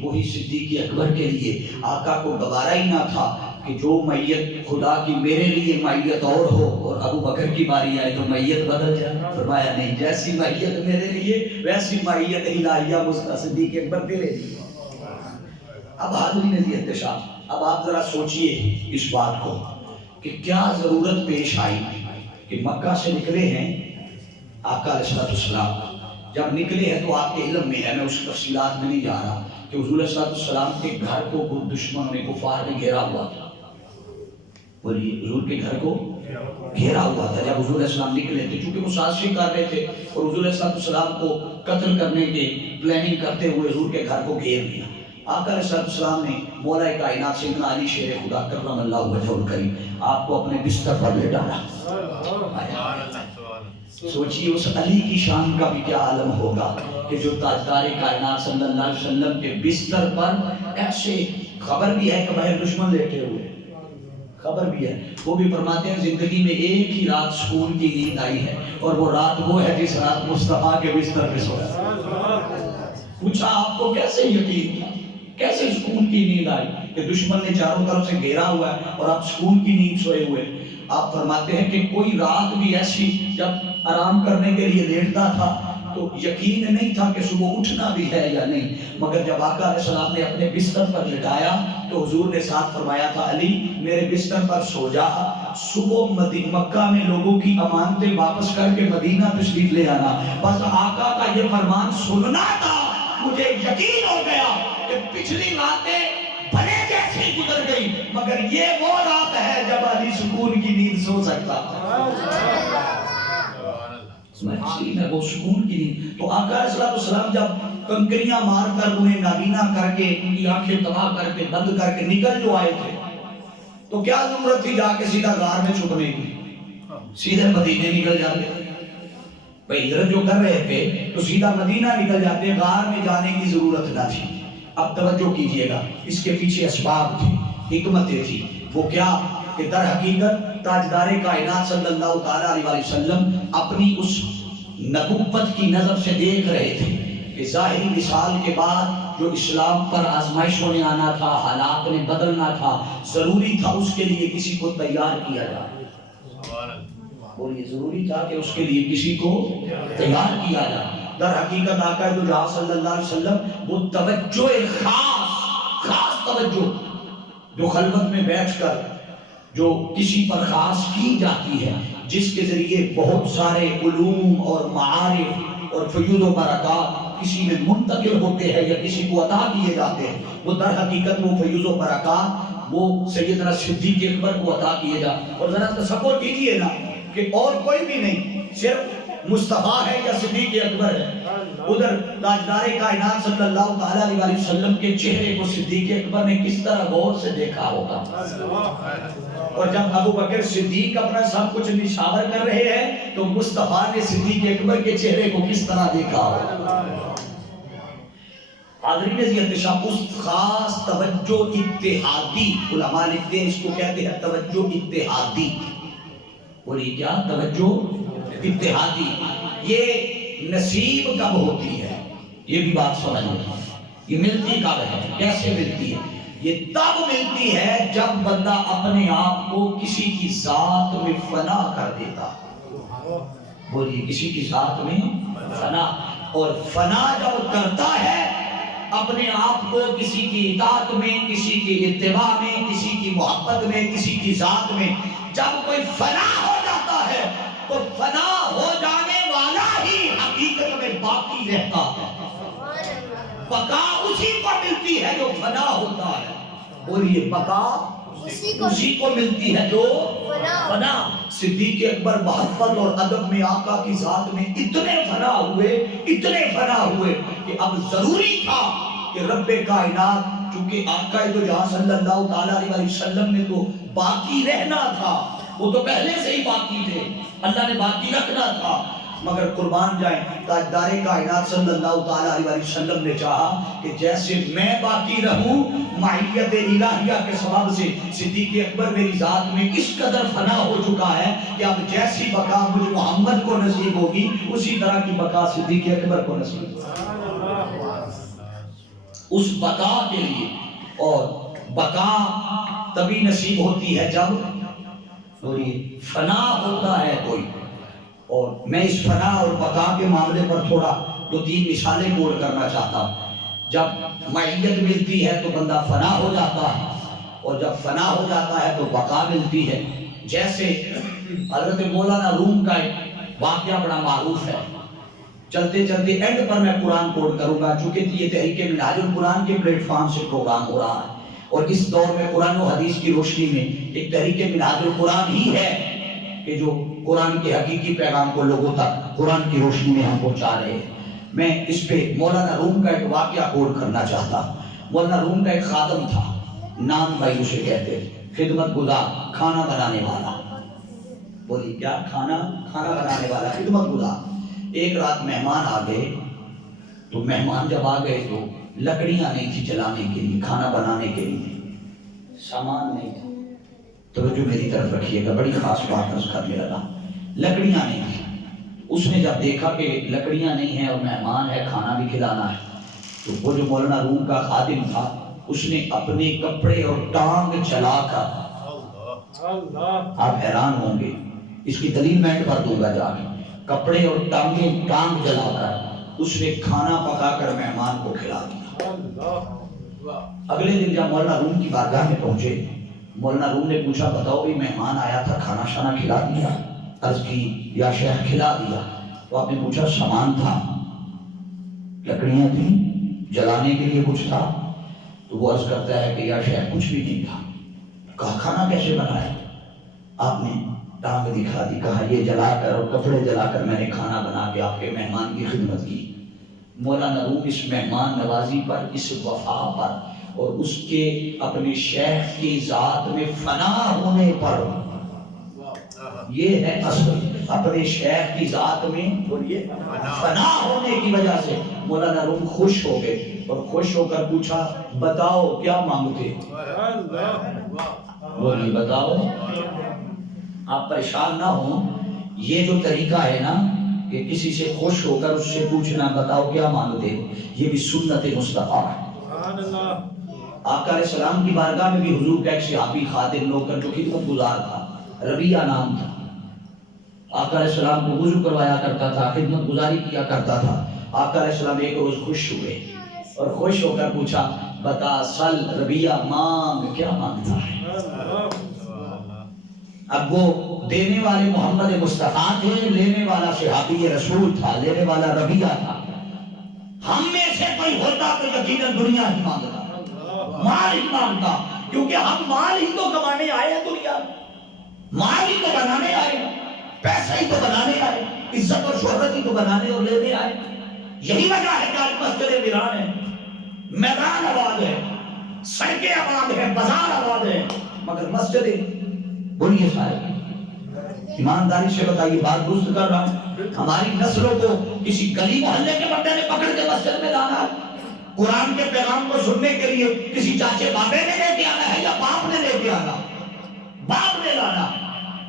وہی صدیق اکبر کے لیے، آقا کو گوارا ہی نہ تھا کہ جو معیت خدا کی میرے لیے معیت اور ہو اور ابو بکر کی باری آئے تو معیت بدل جائے، فرمایا نہیں، جیسی معیت میرے لیے ویسی معیت الہیہ صدیق اکبر تیرے لیے۔ اب حاضرین عزیز احتشام، اب آپ ذرا سوچئے اس بات کو کہ کیا ضرورت پیش آئی کہ مکہ سے نکلے ہیں آقا علیہ السلام، جب نکلے ہیں تو آپ کے علم میں ہے، میں اس تفصیلات میں نہیں جا رہا، کہ حضور صلی اللہ علیہ وسلم کے گھر کو دشمنوں نے، کفار نے گھیرا ہوا تھا، بولیے حضور کے گھر کو گھیرا ہوا تھا جب حضور علیہ السلام نکلے تھے، چونکہ وہ سازشیں کر رہے تھے اور حضور علیہ السلام کو قتل کرنے کے پلاننگ کرتے ہوئے حضور کے گھر کو گھیر دیا۔ آقا علیہ السلام نے مولا کائنات سیدنا علی شیر خدا کرم اللہ وجہہ الکریم آپ کو اپنے بستر پر لے ڈالا۔ سوچیے اس علی کی شان کا بھی کیا عالم ہوگا کہ جو تاجدار کائنات صلی اللہ علیہ وسلم کے بستر پر ایسے، خبر بھی ہے کہ باہر دشمن لیٹے ہوئے، خبر بھی ہے، وہ بھی فرماتے ہیں زندگی میں ایک ہی رات سکون کی نیند آئی ہے اور وہ رات وہ ہے جس رات مصطفیٰ کے بستر پہ سویا۔ پوچھا آپ کو کیسے یقین تھا، کیسے سکون کی نیند آئی کہ دشمن نے چاروں طرف سے گھیرا ہوا ہے اور آپ سکون کی نیند سوئے ہوئے؟ آپ فرماتے ہیں کہ کوئی رات بھی ایسی جب آرام کرنے کے لیے لیٹتا تھا تو یقین نہیں تھا کہ صبح اٹھنا بھی ہے یا نہیں، مگر جب آقا علیہ السلام نے اپنے بستر پر لٹایا تو حضور نے ساتھ فرمایا تھا علی میرے بستر پر سو جا، صبح مکہ میں لوگوں کی امانتیں واپس کر کے مدینہ تشریف لے آنا۔ بس آقا کا یہ فرمان سننا تھا، مجھے یقین ہو گیا کہ پچھلی راتیں بھلے جیسی گزر گئی مگر یہ وہ رات ہے جب علی سکون کی نیند سو سکتا وہ سکون کی نیند۔ تو آقا علیہ السلام جب کنکریاں مار کر انہیں نابینا کر کے ان کی آنکھیں تباہ کر کے بند کر کے نکل جو آئے تھے تو کیا ضرورت تھی جا کے سیدھا غار میں چھپنے کی، سیدھے مدینے نکل جاتے، بھئی ہجرت جو کر رہے تھے تو سیدھا مدینہ نکل جاتے، غار میں جانے کی ضرورت نہ تھی۔ اب توجہ کیجئے گا، اس کے پیچھے اسباب تھے، حکمتیں تھی، وہ کیا کہ در حقیقت تاجدار کائنات صلی اللہ تعالیٰ علیہ وسلم اپنی اس نبوت کی نظر سے دیکھ رہے تھے کہ ظاہری وصال کے بعد جو اسلام پر آزمائشوں نے آنا تھا، حالات نے بدلنا تھا، ضروری تھا اس کے لیے کسی کو تیار کیا جائے۔ بولیے، ضروری تھا کہ اس کے لیے کسی کو تیار کیا جائے۔ در حقیقت آقا دو جہاں صلی اللہ علیہ وسلم وہ توجہ خاص توجہ جو خلوت میں بیٹھ کر جو کسی پر خاص کی جاتی ہے، جس کے ذریعے بہت سارے علوم اور معارف اور فیوض و برکات کسی میں منتقل ہوتے ہیں یا کسی کو عطا کیے جاتے ہیں، وہ در حقیقت وہ فیوض و برکات وہ سیدنا صدیق اکبر کو عطا کیے جاتے ہیں۔ اور ذرا تصور کیجئے نا کہ اور کوئی بھی نہیں، صرف مصطفیٰ ہے یا صدیق اکبر ہے۔ ادھر تاجدار کائنات صلی اللہ تعالیٰ علیہ وسلم کے چہرے کو صدیق اکبر نے کس طرح غور سے دیکھا ہوگا، اور جب ابو بکر صدیق اپنا سب کچھ نشاور کر رہے ہیں تو مصطفیٰ نے صدیق اکبر کے چہرے کو کس طرح دیکھا ہوگا۔ حاضرین عزیز شاہ، اس خاص توجہ اتحادی، علماء لکھتے ہیں اس کو کہتے ہیں توجہ اتحادی۔ بولیے کیا؟ توجہ اتحادی۔ یہ نصیب کب ہوتی ہے؟ یہ بھی بات سمجھیں، یہ ملتی کب ہے، کیسے ملتی ہے؟ یہ تب ملتی ہے جب بندہ اپنے آپ کو کسی کی ذات میں فنا کر دیتا۔ بولیے، کسی کی ذات میں فنا، اور فنا جب کرتا ہے اپنے آپ کو کسی کی اطاعت میں، کسی کی اتباع میں، کسی کی محبت میں، کسی کی ذات میں، جب کوئی فنا ہو جاتا ہے تو فنا ہو جانے والا ہی حقیقت میں باقی رہتا ہے۔ بقا اسی کو ملتی ہے جو فنا ہوتا ہے۔ بولیے، بقا اسی کو ملتی ہے جو فنا۔ صدیق اکبر محبت اور ادب میں آقا کی ذات میں اتنے فنا ہوئے کہ اب ضروری تھا کہ رب کائنات، چونکہ آقا دو جہاں صلی اللہ تعالیٰ علیہ وسلم نے تو باقی رہنا تھا، وہ تو پہلے سے ہی باقی تھے، اللہ نے باقی رکھنا تھا، مگر قربان جائیں تاجدار کائنات صلی اللہ تعالیٰ علیہ وسلم نے چاہا کہ جیسے میں باقی رہوں، معیت الہیہ کے سبب سے صدیق اکبر میری ذات میں اس قدر فنا ہو چکا ہے کہ اب جیسی بقا مجھے محمد کو نصیب ہوگی اسی طرح کی بقا صدیق اکبر کو نصیب ہوگی۔ اس بقا کے لیے، اور بقا تبھی نصیب ہوتی ہے جب فنا ہوتا ہے کوئی۔ اور میں اس فنا اور بقا کے معاملے پر تھوڑا 2-3 مثالیں کوٹ کرنا چاہتا ہوں۔ جب معیت ملتی ہے تو بندہ فنا ہو جاتا ہے، اور جب فنا ہو جاتا ہے تو بقا ملتی ہے۔ جیسے حضرت مولانا روم کا ایک واقعہ بڑا معروف ہے، چلتے چلتے اینڈ پر میں قرآن کوٹ کروں گا، چونکہ یہ تحریک منہاج القرآن کے پلیٹ فارم سے پروگرام ہو رہا ہے، اور اس دور میں قرآن و حدیث کی روشنی میں ایک تحریک منہاج القرآن ہی ہے کہ جو قرآن کے حقیقی پیغام کو لوگوں تک قرآن کی روشنی میں ہم پہنچا رہے ہیں۔ میں اس پہ مولانا روم کا ایک واقعہ کوٹ کرنا چاہتا ہوں۔ مولانا روم کا ایک خادم تھا، نام بھائی اسے کہتے ہیں، خدمت گزار، کھانا بنانے والا۔ بولی کیا؟ کھانا بنانے والا، خدمت گزار۔ ایک رات مہمان آ گئے، تو مہمان جب آ گئے تو لکڑیاں نہیں تھی جلانے کے لیے، کھانا بنانے کے لیے سامان نہیں تھا۔ توجہ میری طرف رکھیے گا، بڑی خاص بات عرض کرنے لگا، لکڑیاں نہیں تھی۔ اس نے جب دیکھا کہ لکڑیاں نہیں ہیں اور مہمان ہے، کھانا بھی کھلانا ہے، تو وہ جو مولانا روم کا خادم تھا اس نے اپنے کپڑے اور ٹانگ جلا کر، آپ حیران ہوں گے، اس کی دلیل میں پر دوں گا جا کے، کپڑے اور ٹانگ جلا کر اس نے کھانا پکا کر مہمان کو کھلا دیا۔ اگلے دن جب مولانا روم کی بارگاہ میں پہنچے، مولانا روم نے پوچھا، بتاؤ بھی مہمان آیا تھا، کھانا شانا کھلا دیا؟ عرض کی، یا شیخ کھلا دیا۔ تو آپ نے پوچھا، سامان تھا؟ لکڑیاں تھیں؟ جلانے کے لیے کچھ تھا؟ تو وہ عرض کرتا ہے کہ یا شیخ کچھ بھی نہیں تھا۔ کہا کھانا کیسے بنایا؟ آپ نے ٹانگ دکھا دی، کہا یہ جلا کر اور کپڑے جلا کر میں نے کھانا بنا کے آپ کے مہمان کی خدمت کی۔ مولانا روم اس مہمان نوازی پر، اس وفا پر، اور اس کے اپنے شیخ کی ذات میں فنا ہونے پر، یہ ہے اپنے شیخ کی ذات میں بولیے فنا ہونے کی وجہ سے مولانا روم خوش ہو گئے اور خوش ہو کر پوچھا بتاؤ کیا مانگتے؟ بولیے بتاؤ. آپ پریشان نہ ہوں، یہ جو طریقہ ہے نا کہ کسی سے خوش ہو کر اس سے پوچھنا بتاؤ کیا مانگتے ہو، یہ بھی سنت مصطفیٰ ہے. آقا علیہ السلام کی بارگاہ میں بھی حضور کا ایک صحابی خادم نوکر جو خدمت گزار تھا، ربیہ نام تھا. آقا علیہ السلام کو وضو کروایا کرتا تھا، خدمت گزاری کیا کرتا تھا. آقا علیہ السلام ایک روز خوش ہوئے اور خوش ہو کر پوچھا بتا سل ربیہ مانگ، کیا مانگتا ہے؟ اب وہ دینے والے محمد مصطفیٰ تھے، لینے والا صحابی رسول تھا، لینے والا ربیہ تھا. ہم میں سے کوئی ہوتا تو یقیناً دنیا ہی مانگتا، مال ہی مانگتا، کیونکہ ہم مال ہی تو کمانے آئے ہیں دنیا میں، مال ہی تو بنانے آئے ہیں، پیسہ ہی تو بنانے آئے، عزت اور شہرت ہی تو بنانے اور لینے آئے. یہی وجہ ہے کہ آج مسجد ویران ہے، میدان آباد ہے، سڑکیں آباد ہے، بازار آباد ہے، مگر مسجد بولیے صاحب ایمانداری سے بتائیے، بات درست کر رہا ہوں. ہماری نسلوں کو کسی گلی محلے کے بندے نے پکڑ کے مسجد میں لانا ہے، قرآن کے پیغام کو سننے کے لیے کسی چاچے بابے نے لے کے آنا ہے یا باپ نے لے کے آنا، باپ نے لانا.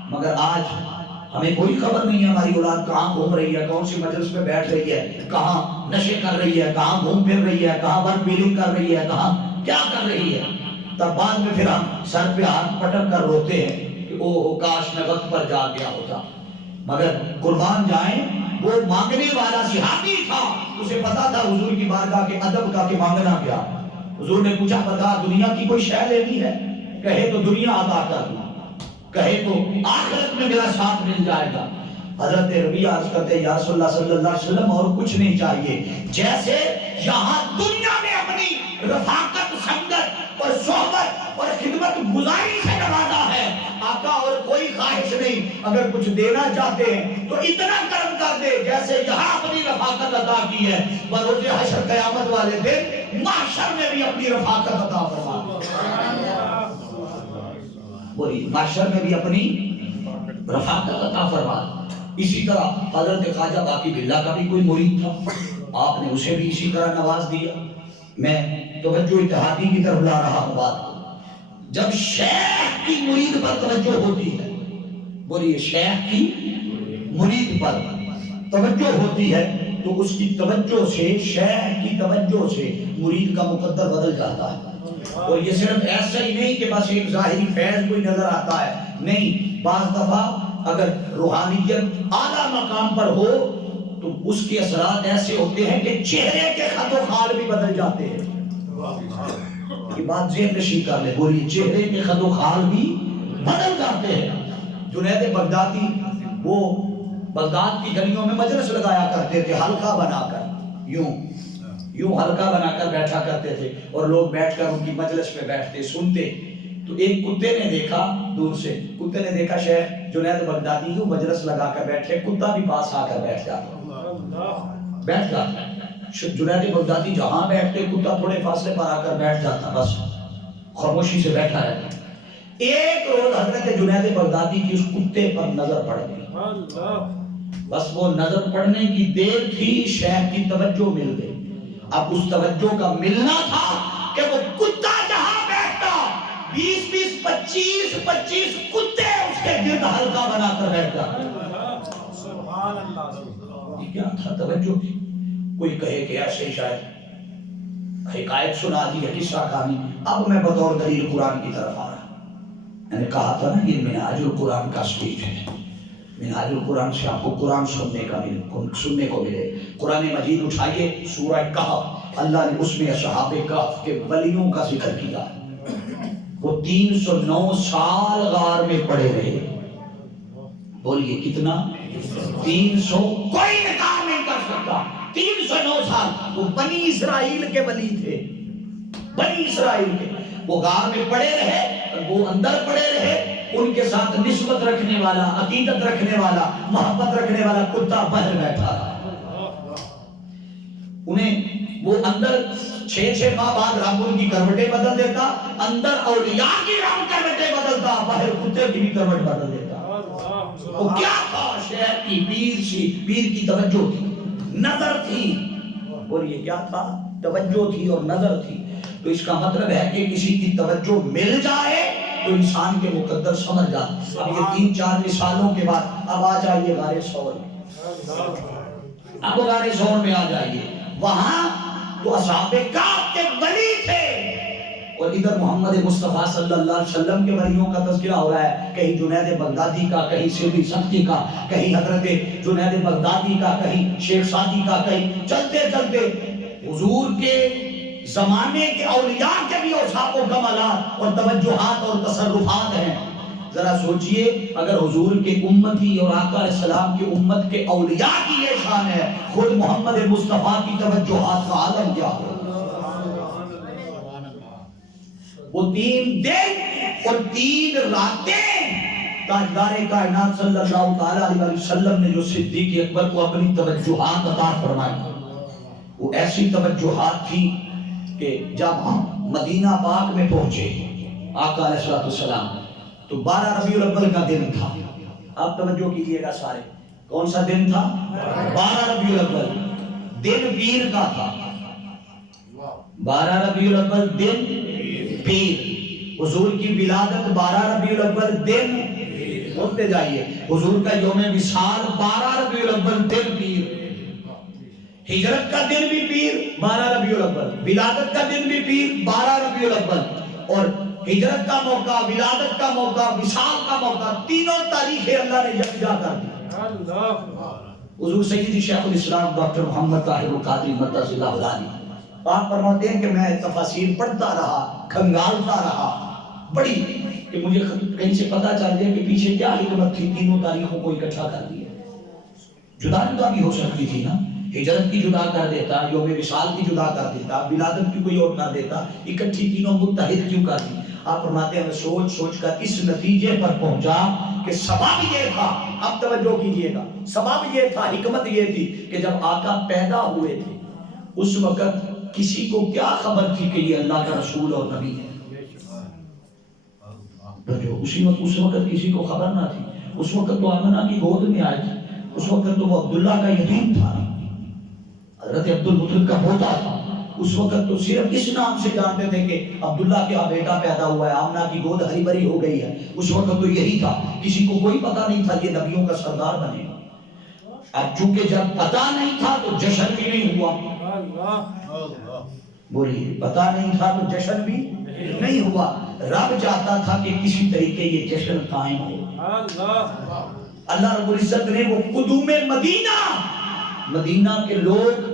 مگر آج ہمیں کوئی خبر نہیں ہے ہماری اولاد کہاں گھوم رہی ہے، کون سی مجلس میں بیٹھ رہی ہے، کہاں نشے کر رہی ہے، کہاں گھوم پھر رہی ہے، کہاں ورک ویلنگ کر رہی ہے، کہاں کیا کر رہی ہے. تب بعد میں پھر ہم سر پہ ہاتھ پٹک کر روتے ہیں کہ او کاش میں وقت پر جا گیا ہوتا. مگر قربان جائیں وہ مانگنے والا صحابی تھا، اسے پتا تھا حضور کی بارگاہ کے ادب کا کہ مانگنا کیا. حضور نے پوچھا بتا دنیا کی کوئی شے لینی ہے؟ کہے تو دنیا عطا کر دوں، کہے تو آخرت میں میرا ساتھ مل جائے گا. حضرت ربیہ عرض کرتے یا رسول اللہ صلی اللہ علیہ وسلم اور کچھ نہیں چاہیے، جیسے یہاں دنیا میں اپنی رفاقت سنگت اور صحبت اور خدمت گزاری سے نوازا ہے، آقا اور کوئی خواہش نہیں. اگر کچھ دینا چاہتے ہیں تو اتنا کرم کر دے جیسے یہاں اپنی رفاقت عطا کی ہے، بروز حشر قیامت والے دن محشر میں بھی اپنی رفاقت عطا فرما. بولی محشر میں بھی اپنی رفاقت عطا فرما. اسی طرح حضرت خواجہ باقی باللہ کا بھی کوئی مرید تھا، آپ نے اسے بھی اسی طرح نواز دیا. میں توجہ اتحادی کی طرف لا رہا ہوں بات کو. جب شیخ کی مرید پر توجہ ہوتی ہے، بولیے شیخ کی مرید پر توجہ ہوتی ہے تو اس کی توجہ سے، شیخ کی توجہ سے مرید کا مقدر بدل جاتا ہے. اور یہ صرف ایسا ہی نہیں کہ بس ایک ظاہری فیض کوئی نظر آتا ہے، نہیں، بعض دفعہ اگر روحانیت اعلیٰ مقام پر ہو تو اس کے اثرات ایسے ہوتے ہیں کہ چہرے کے خط و خال بھی بدل جاتے ہیں. یہ بات ذہن نشین کر لیں، بولیے چہرے کے خط و خال بھی بدل جاتے ہیں. جنید بغدادی وہ بغداد کی گلیوں میں مجلس لگایا کرتے تھے، حلقہ بنا کر یوں حلقہ بنا کر بیٹھا کرتے تھے اور لوگ بیٹھ کر ان کی مجلس میں بیٹھتے سنتے. تو ایک کتے نے دیکھا دور سے، کتے نے دیکھا شیخ جنید بغدادی یوں مجلس لگا کر بیٹھے، کتا بھی پاس آ کر بیٹھ جاتا. جنید بغدادی جہاں بیٹھتے کتا تھوڑے فاصلے پر آ کر بیٹھ جاتا، بس خاموشی سے بیٹھا رہتا. ایک روز حضرت جنید بغدادی کی اس کتے پر نظر پڑ گئی، بس وہ نظر پڑنے کی دیر تھی، شیخ کی توجہ مل گئی. اب اس توجہ کا ملنا تھا کہ وہ کتا جہاں بیٹھتا 20-25 کتے اس کے گرد حلقہ بنا کر بیٹھتا. سبحان اللہ. کیا تھا توجہ تھی. کوئی کہے کہ ایسے ہی شاید حکایت سنا دی ہے، قصہ کہانی. اب میں بطور دلیل قرآن کی طرف آ رہا. میں نے کہا تھا نا یہ منہاج القرآن کا سٹیج ہے، منہاج القرآن سے آپ کو قرآن سننے کو ملے. قرآن مجید اٹھائیے، سورہ کہف، اللہ نے اس میں اصحاب کہف کے ولیوں کا ذکر کیا. وہ 309 سال غار میں پڑے رہے. بولیے کتنا؟ 300. کوئی نکاح نہیں کر سکتا. 309 سال. وہ بنی اسرائیل کے ولی تھے، بنی اسرائیل کے. وہ غار میں پڑے رہے، وہ اندر پڑے رہے. ان کے ساتھ نسبت رکھنے والا، عقیدت رکھنے والا، محبت رکھنے والا کتا باہر بیٹھا رہا. انہیں وہ اندر 6 ماہ بعد رب ان کی کروٹیں بدل دیتا، اندر اولیاء کی رب کروٹیں بدلتا، باہر کتے کی بھی کروٹ بدل دیتا. وہ کیا تھا؟ شہر کی پیر کی توجہ تھی، نظر تھی، اور یہ کیا تھا؟ توجہ تھی اور نظر تھی۔ تو اس کا مطلب ہے کہ کسی کی توجہ مل جائے تو انسان کے مقدر سمجھ جاتا۔ اب یہ 3-4 مثالوں کے بعد اب آ جائیے غار ثور میں، اب غار ثور میں آ جائیے۔ وہاں تو اصحاب کہف کے ولی تھے، اور ادھر محمد مصطفیٰ صلی اللہ علیہ وسلم کے ولیوں کا تذکرہ ہو رہا ہے، کہیں جنید بغدادی کا، کہیں سیدی سختی کا، کہیں حضرت جنید بغدادی کا، کہیں شیخ سعدی کا، کہیں چلتے چلتے حضور کے زمانے کے اولیاء کے بھی اوصاف و کمالات اور توجہات اور تصرفات ہیں۔ ذرا سوچئے اگر حضور کے امتی اور آقا علیہ السلام کی امت کے اولیاء کی یہ شان ہے، خود محمد مصطفیٰ کی توجہات کا عالم کیا ہو۔ وہ 3 دن اور 3 راتیں تاجدار کائنات صلی اللہ علیہ وسلم نے جو صدیق اکبر کو اپنی توجہات عطا فرمائی، وہ ایسی توجہات تھی کہ جب ہم مدینہ پاک میں پہنچے آقا علیہ السلام تو 12 ربیع الاول کا دن تھا۔ آپ توجہ کیجئے گا سارے، کون سا دن تھا؟ 12 ربیع الاول، دن پیر کا تھا۔ 12 ربیع الاول دن پیر، حضور کی ولادت 12 ربیع الاول دن، بولتے جائیے، حضور کا یوم وصال 12 ربیع الاول دن پیر، ہجرت کا دن بھی پیر 12 ربیع الاول، ولادت کا دن بھی پیر 12 ربیع الاول، اور ہجرت کا موقع، ولادت کا موقع، وصال کا موقع، تینوں تاریخیں اللہ نے یکجا کر دی۔ حضور سیدی شیخ الاسلام ڈاکٹر محمد طاہر القادری مدثر اللہ علیہ آپ فرماتے ہیں کہ میں تفاسیر پڑھتا رہا، کھنگالتا رہا بڑی، کہ مجھے کہیں سے پتہ چل جائے کہ پیچھے کیا حکمت تھی تینوں تاریخوں کو اکٹھا کر دیا۔ جدا جدا بھی ہو سکتی تھی نا، ہجرت کی جدا کر دیتا، یوم وصال کی جدا کر دیتا، ولادت کی کوئی اور کر دیتا، اکٹھی تینوں متحد کیوں کر دی؟ آپ فرماتے ہیں میں سوچ سوچ کر اس نتیجے پر پہنچا کہ سبب یہ تھا، اب توجہ کیجئے گا، سبب یہ تھا، حکمت یہ تھی کہ جب آقا پیدا ہوئے تھے اس وقت کسی کو کیا خبر تھی کہ یہ اللہ کا رسول اور نبی ہے؟ اس وقت کسی کو خبر نہ تھی۔ اس وقت تو آمنہ کی گود میں آئے تھے، اس وقت تو وہ عبداللہ کا یتیم تھا، حضرت عبد المطلب کا پوتا تھا۔ اس وقت تو صرف اس نام سے جانتے تھے کہ عبداللہ کے بیٹا پیدا ہوا ہے، آمنہ کی گود ہری بھری ہو گئی ہے۔ اس وقت تو یہی تھا، کسی کو کوئی پتہ نہیں تھا یہ نبیوں کا سردار بنے گا۔ اب چونکہ جب پتہ نہیں تھا تو جشن بھی نہیں ہوا، بولیے پتہ نہیں تھا تو جشن بھی نہیں ہوا۔ رب چاہتا تھا کہ کسی طریقے یہ جشن قائم ہو۔ اللہ رب العزت نے وہ قدوم مدینہ کے لوگ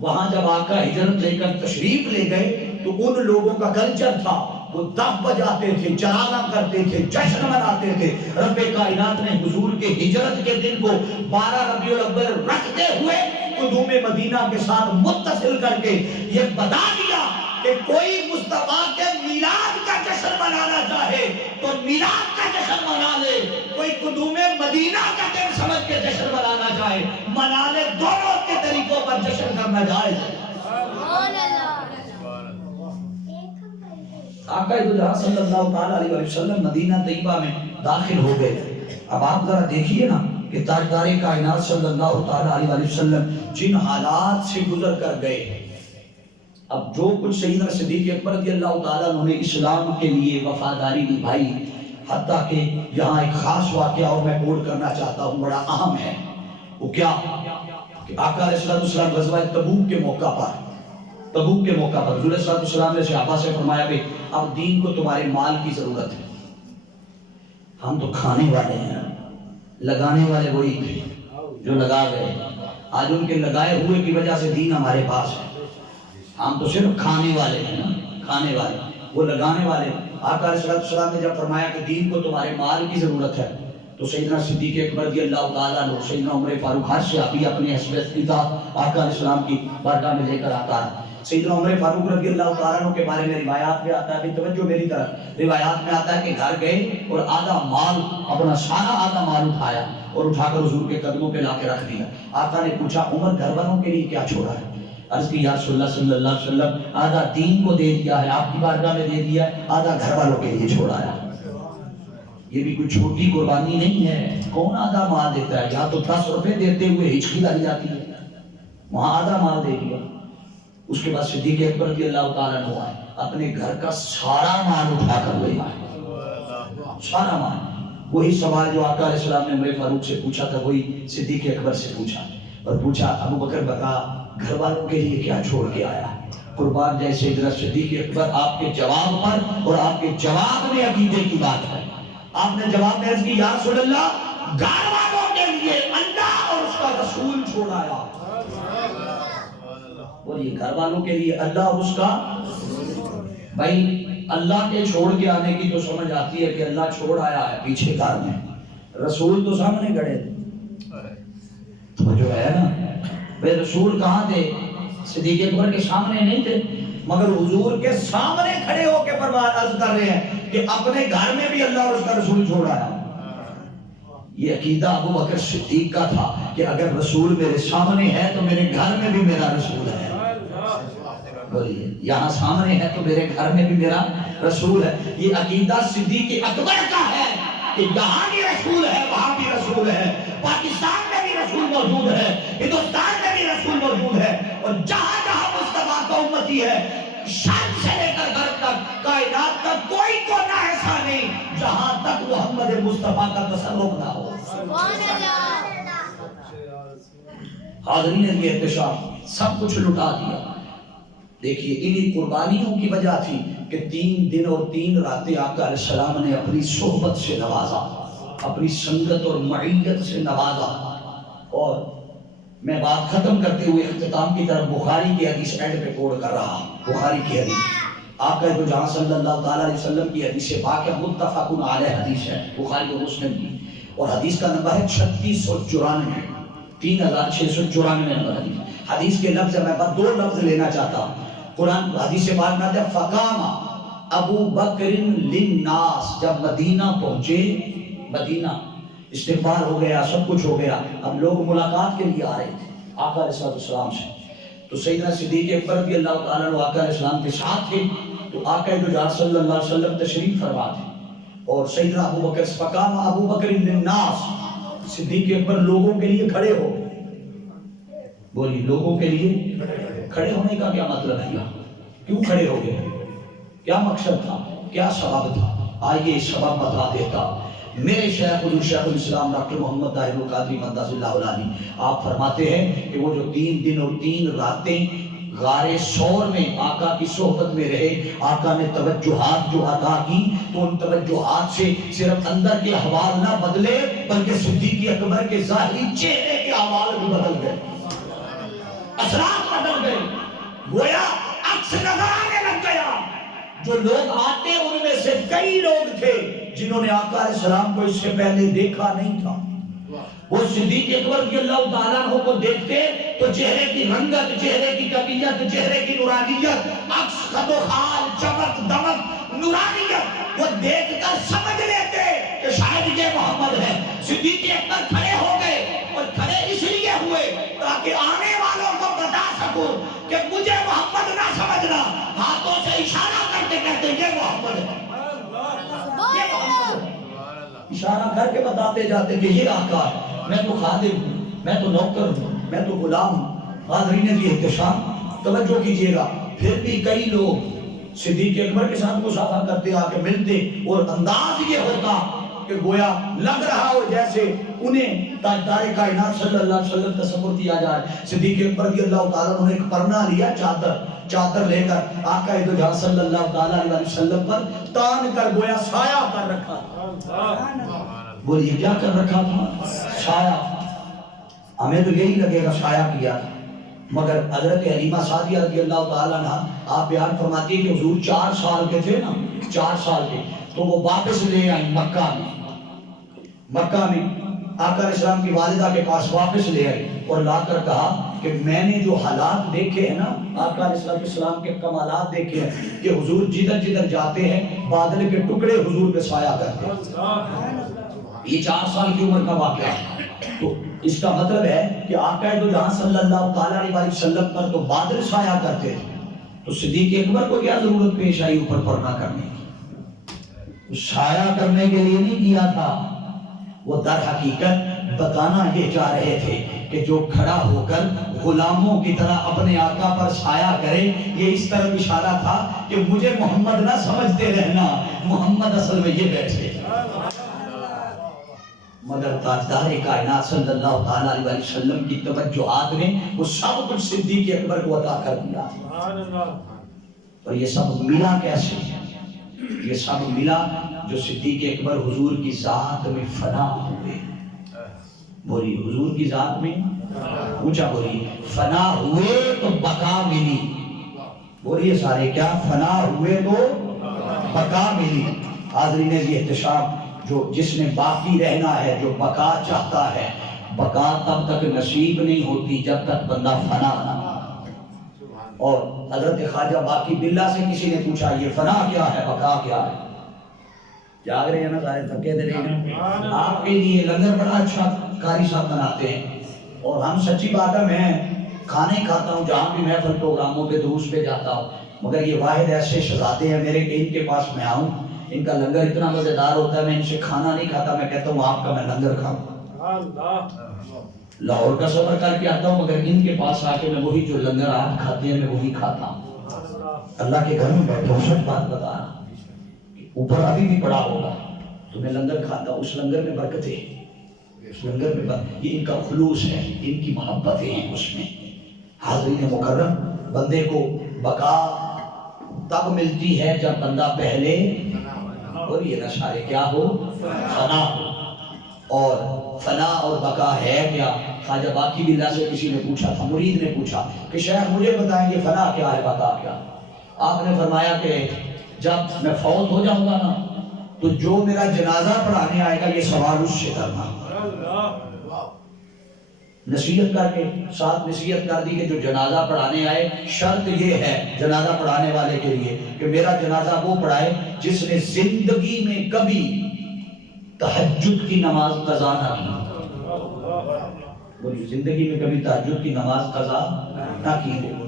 وہاں جب آقا ہجرت لے کر تشریف لے گئے تو ان لوگوں کا کلچر تھا، وہ دف بجاتے تھے، چراغاں کرتے تھے، جشن مناتے تھے۔ رب کائنات نے حضور کے ہجرت کے دن کو 12 ربیع الاول رکھتے ہوئے قدوم مدینہ کے ساتھ متصل کر کے یہ بتا دیا کہ کوئی مصطفیٰ کے میلاد کا جشن منانا چاہے تو میلاد کا جشن منا لے، کوئی قدوم مدینہ کا دن سمجھ کے جشن منانا چاہے منا لے، دونوں کے طریقوں پر جشن کرنا جائز ہے۔ آقا صلی اللہ علیہ وسلم مدینہ طیبہ میں داخل ہو گئے۔ اب آپ ذرا دیکھیے نا کہ تاجدار کائنات صلی اللہ علیہ وسلم جن حالات سے گزر کر گئے، اب جو کچھ سیدنا صدیق اکبر رضی اللہ تعالیٰ عنہ نے اسلام کے لیے وفاداری نبھائی، حتیٰ کہ یہاں ایک خاص واقعہ اور میں کوٹ کرنا چاہتا ہوں، بڑا اہم ہے۔ وہ کیا کہ آقا علیہ السلام غزوہ تبوک کے موقع پر حضور صلی اللہ علیہ وسلم نے صحابہ سے فرمایا کہ اب دین کو تمہارے مال کی ضرورت ہے، ہم تو کھانے والے ہیں، لگانے والے وہی تھے جو لگا گئے، آج ان کے لگائے ہوئے کی وجہ سے دین ہمارے پاس ہے، ہم تو صرف کھانے والے ہیں نا، کھانے والے، وہ لگانے والے۔ آقا علیہ السلام نے جب فرمایا کہ دین کو تمہارے مال کی ضرورت ہے تو سیدنا صدیق اکبر رضی اللہ تعالیٰ عنہ، سیدنا عمر فاروق ہر صحابی اپنے حسب استطاعت آقا علیہ السلام کی بارگاہ میں لے کر آتا ہے۔ سیدنا عمر فاروق رضی اللہ تعالیٰ عنہ کے بارے میں روایات میں آتا ہے، بھی توجہ میری طرف، روایات میں آتا ہے کہ گھر گئے اور آدھا مال، اپنا سارا آدھا مال اٹھایا اور اٹھا کر حضور کے قدموں پہ لا کے رکھ دیا۔ آقا نے پوچھا عمر گھر والوں کے لیے کیا چھوڑا ہے؟ عرض کی یا رسول اللہ صلی اللہ علیہ وسلم آدھا دین کو دے دیا ہے، آپ کی بارگاہ میں دے دیا ہے، آدھا گھر والوں کے لیے چھوڑا ہے۔ یہ بھی کوئی چھوٹی قربانی نہیں ہے. کون آدھا مال دیتا ہے؟ یا تو 10 روپے دیتے ہوئے ہچکی لگ جاتی ہے، وہاں آدھا مال دے دیا. اس کے بعد صدیق اکبر رضی اللہ تعالیٰ عنہ آئے، اپنے گھر کا سارا مال اٹھا کر لے آئے، سارا مال. وہی سوال جو آقا علیہ السلام نے عمر فاروق سے پوچھا تھا وہی صدیق اکبر سے پوچھا، اور پوچھا ابو بکر بتا گھر والوں کے لیے کیا چھوڑ کے آیا؟ قربان جائے سیدنا صدیق اکبر آپ کے جواب پر اور آپ کے جواب میں عقیدے کی بات ہے. آپ نے جواب میں عرض کی یا رسول اللہ گھر والوں کے لیے اللہ اور اس کا رسول چھوڑ آیا. بولیے گھر والوں کے لیے اللہ اور اس کا. بھائی اللہ کے چھوڑ کے آنے کی تو سمجھ آتی ہے کہ اللہ چھوڑ آیا ہے پیچھے گھر میں، رسول تو سامنے کھڑے تھے. تو جو ہے نا بھائی رسول کہاں تھے؟ صدیق اکبر کے سامنے نہیں تھے، مگر حضور کے سامنے کھڑے ہو کے عرض کر رہے ہیں کہ اپنے گھر میں بھی اللہ اور اس کا رسول چھوڑ آیا. یہ عقیدہ ابو بکر صدیق کا تھا کہ اگر رسول میرے سامنے ہے تو میرے گھر میں بھی میرا رسول ہے. بولیے یہاں سامنے ہے تو میرے گھر میں بھی میرا رسول ہے. یہ عقیدہ صدیق اکبر کا ہے کہ یہاں بھی رسول ہے وہاں بھی رسول ہے، پاکستان میں بھی رسول موجود ہے، ہندوستان میں بھی رسول موجود ہے، اور جہاں جہاں مصطفیٰ کا امتی ہے شام سے لے کر غرب تک کائنات کا کوئی کونا ایسا نہیں جہاں تک محمد مصطفیٰ کا تصرف نہ ہو. حاضرین یہ احتشام سب کچھ لٹا دیا. دیکھیے انہی قربانیوں کی وجہ تھی کہ 3 دن اور 3 راتیں آقا علیہ السلام نے اپنی صحبت سے نوازا، اپنی سنگت اور معیت سے نوازا. اور میں بات ختم کرتے ہوئے اختتام کی طرف بخاری کی حدیث اینڈ پہ کوٹ کر رہا ہوں. بخاری کی حدیث آقا دو جہاں صلی اللہ تعالیٰ علیہ وسلم کی حدیث پاک ہے، متفق علیہ حدیث ہے بخاری و مسلم کی، اور حدیث کا نمبر ہے 3694، 3694 نمبر حدیث. حدیث کے لفظ ہے، میں بس 2 لفظ لینا چاہتا ہوں. قرآن حدیث پاک میں آتا ہے فقام ابو بکر للناس. جب مدینہ پہنچے، مدینہ استقبال ہو گیا، سب کچھ ہو گیا، اب لوگ ملاقات کے لیے آ رہے تھے آقا علیہ السلام سے. تو سیدنا صدیق اکبر رضی اللہ تعالیٰ عنہ آقا علیہ السلام کے ساتھ تھے. تو آقا دو جہاں صلی اللہ علیہ وسلم تشریف فرما تھے، اور سیدنا ابو بکر فقام ابو بکر للناس، صدیق اکبر لوگوں کے لیے کھڑے ہو. بولی لوگوں کے لیے کھڑے ہونے کا کیا مطلب ہے؟ کیوں کھڑے ہو گئے؟ کیا مقصد تھا؟ کیا سبب تھا؟ آئیے سبب بتا دیتا. میرے شیخ حضور شیخ الاسلام ڈاکٹر محمد طاہر القادری مقدس اللہ علیہ آپ فرماتے ہیں کہ وہ جو 3 دن اور 3 راتیں غار ثور میں آقا کی صحبت میں رہے، آقا نے توجہات جو عطا کی تو ان توجہات سے صرف اندر کے احوال نہ بدلے بلکہ صدیق اکبر کے ظاہری چہرے کے احوال بھی بدل گئے، اثرات بدل گئے. گویا عکس نظر آنے لگ گیا. جو لوگ آتے ان میں سے کئی لوگ تھے جنہوں نے آقا علیہ السلام کو اس سے پہلے دیکھا نہیں تھا. وہ صدیق اکبر رضی اللہ تعالیٰ عنہ کو دیکھتے تو چہرے کی رنگت، چہرے کی طبیعت، چہرے کی نورانیت، عکس خد و خال، چمک دمک، نورانیت، وہ دیکھ کر سمجھ لیتے کہ شاید یہ محمد ہے. صدیق اکبر کھڑے ہو گئے، اور کھڑے اس لیے ہوئے تاکہ آنے والوں کو بتا سکوں کہ مجھے محمد نہ سمجھنا، ہاتھوں سے اشارہ کرتے کہتے یہ محمد ہے، یہ محمد ہے. اشارہ کر کے بتاتے جاتے کہ یہ آقا ہے. میں تو خادم ہوں، میں تو نوکر ہوں، میں تو غلام ہوں. حاضرین یہ احتشام توجہ کیجئے گا. پھر بھی کئی لوگ صدیق اکبر کے ساتھ مصافحہ کرتے، آ کے ملتے، اور انداز یہ ہوتا کہ گویا لگ رہا ہو جیسے انہیں تاجدار کائنات صلی اللہ علیہ وسلم تصور کیا جائے. صدیق اکبر رضی اللہ تعالیٰ عنہ نے ایک پرنا لیا، چادر لے کر آقا دو جہاں صلی اللہ تعالیٰ علیہ وسلم پر تان کر گویا سایہ کر رکھا تھا. بولیے کیا کر رکھا تھا؟ سایہ. ہمیں تو یہی لگے گا سایہ کیا تھا، مگر حضرت حلیمہ سعدیہ رضی اللہ تعالیٰ عنہ آپ بیان فرماتی ہے کہ حضور 4 سال کے تھے نا، 4 سال کے، تو وہ واپس لے آئی مکہ میں آقا علیہ السلام کی والدہ کے پاس واپس لے آئی اور لا کر کہا کہ میں نے جو حالات دیکھے ہیں نا، آقا علیہ السلام کے کمالات دیکھے ہیں کہ حضور جدھر جدھر جاتے ہیں بادل کے ٹکڑے حضور پہ سایہ کرتے ہیں. یہ 4 سال کی عمر کا واقعہ ہے. تو اس کا مطلب ہے کہ آقا دو جہاں صلی اللہ تعالیٰ علیہ وسلم پر تو بادل سایہ کرتے تھے، تو صدیق اکبر کو کیا ضرورت پیش آئی اوپر پڑھنا کرنے کی؟ سایہ کرنے کے لیے نہیں کیا تھا، وہ در حقیقت بتانا یہ چاہ رہے تھے کہ جو کھڑا ہو کر غلاموں کی طرح اپنے آقا پر سایہ کرے، یہ اس طرح اشارہ تھا کہ مجھے محمد نہ سمجھتے رہنا، محمد اصل میں یہ بیٹھے۔ مگر تاجدار کائنات صلی اللہ تعالیٰ علیہ وسلم کی توجہات نے وہ سب کچھ صدیق اکبر کو عطا کر دیا۔ اور یہ سب ملا کیسے؟ یہ سب ملا جو صدیق اکبر حضور کی ذات میں فنا ہوئے۔ بولی حضور کی ذات میں اونچا بولی، فنا ہوئے تو بقا ملی۔ بولیے سارے، کیا فنا ہوئے تو بقا ملی۔ حاضرین یہ احتشام، جو جس نے باقی رہنا ہے، جو بقا چاہتا ہے، بقا تب تک نصیب نہیں ہوتی جب تک بندہ فنا نہ ہو۔ اور حضرت خواجہ باقی باللہ سے کسی نے پوچھا یہ فنا کیا ہے، بقا کیا ہے؟ جاگ رہے ہیں نا سارے، تھکے دے رہے ہیں۔ آپ کے لیے لنگر بڑا اچھا قاری صاحب بناتے ہیں، اور ہم سچی بات ہے، میں کھانے کھاتا ہوں جہاں بھی محفل پروگراموں پہ دروس پہ جاتا ہوں، مگر یہ واحد ایسے شہزادے ہیں میرے کہ ان کے پاس میں آؤں، ان کا لنگر اتنا مزیدار ہوتا ہے، میں ان سے کھانا نہیں کھاتا، میں کہتا ہوں آپ کا میں لنگر کھاؤں۔ لاہور کا سفر کر کے آتا ہوں، مگر ان کے پاس آ کے میں وہی جو لنگر آپ کھاتے ہیں میں وہی کھاتا ہوں۔ اللہ کے گھر میں بیٹھے ہوں، سچ بات بتا رہا ہوں، اوپر ابھی بھی پڑا ہوگا تو میں لنگر کھاتا ہوں، اس لنگر میں برکتیں، اس لنگر میں یہ ان کا خلوص ہے، ان کی محبتیں ہیں اس میں۔ حاضرین مکرم، بندے کو بقا تب ملتی ہے جب بندہ پہلے، اور یہ نشارے کیا ہو، فنا ہو۔ اور فنا اور بقا ہے کیا؟ خواجہ باقی باللہ سے کسی نے پوچھا تھا، مرید نے پوچھا کہ شیخ مجھے بتائیں یہ فنا کیا ہے، بقا کیا؟ آپ نے فرمایا کہ جب میں فوت ہو جاؤں گا نا تو جو میرا جنازہ پڑھانے آئے گا یہ سوال اس سے کرنا۔ نصیحت کر کے ساتھ نصیحت کر دی کہ جو جنازہ پڑھانے آئے، شرط یہ ہے جنازہ پڑھانے والے کے لیے کہ میرا جنازہ وہ پڑھائے جس نے زندگی میں کبھی تہجد کی نماز قضا نہ کی۔ زندگی میں کبھی تہجد کی نماز قضا نہ کی ہو۔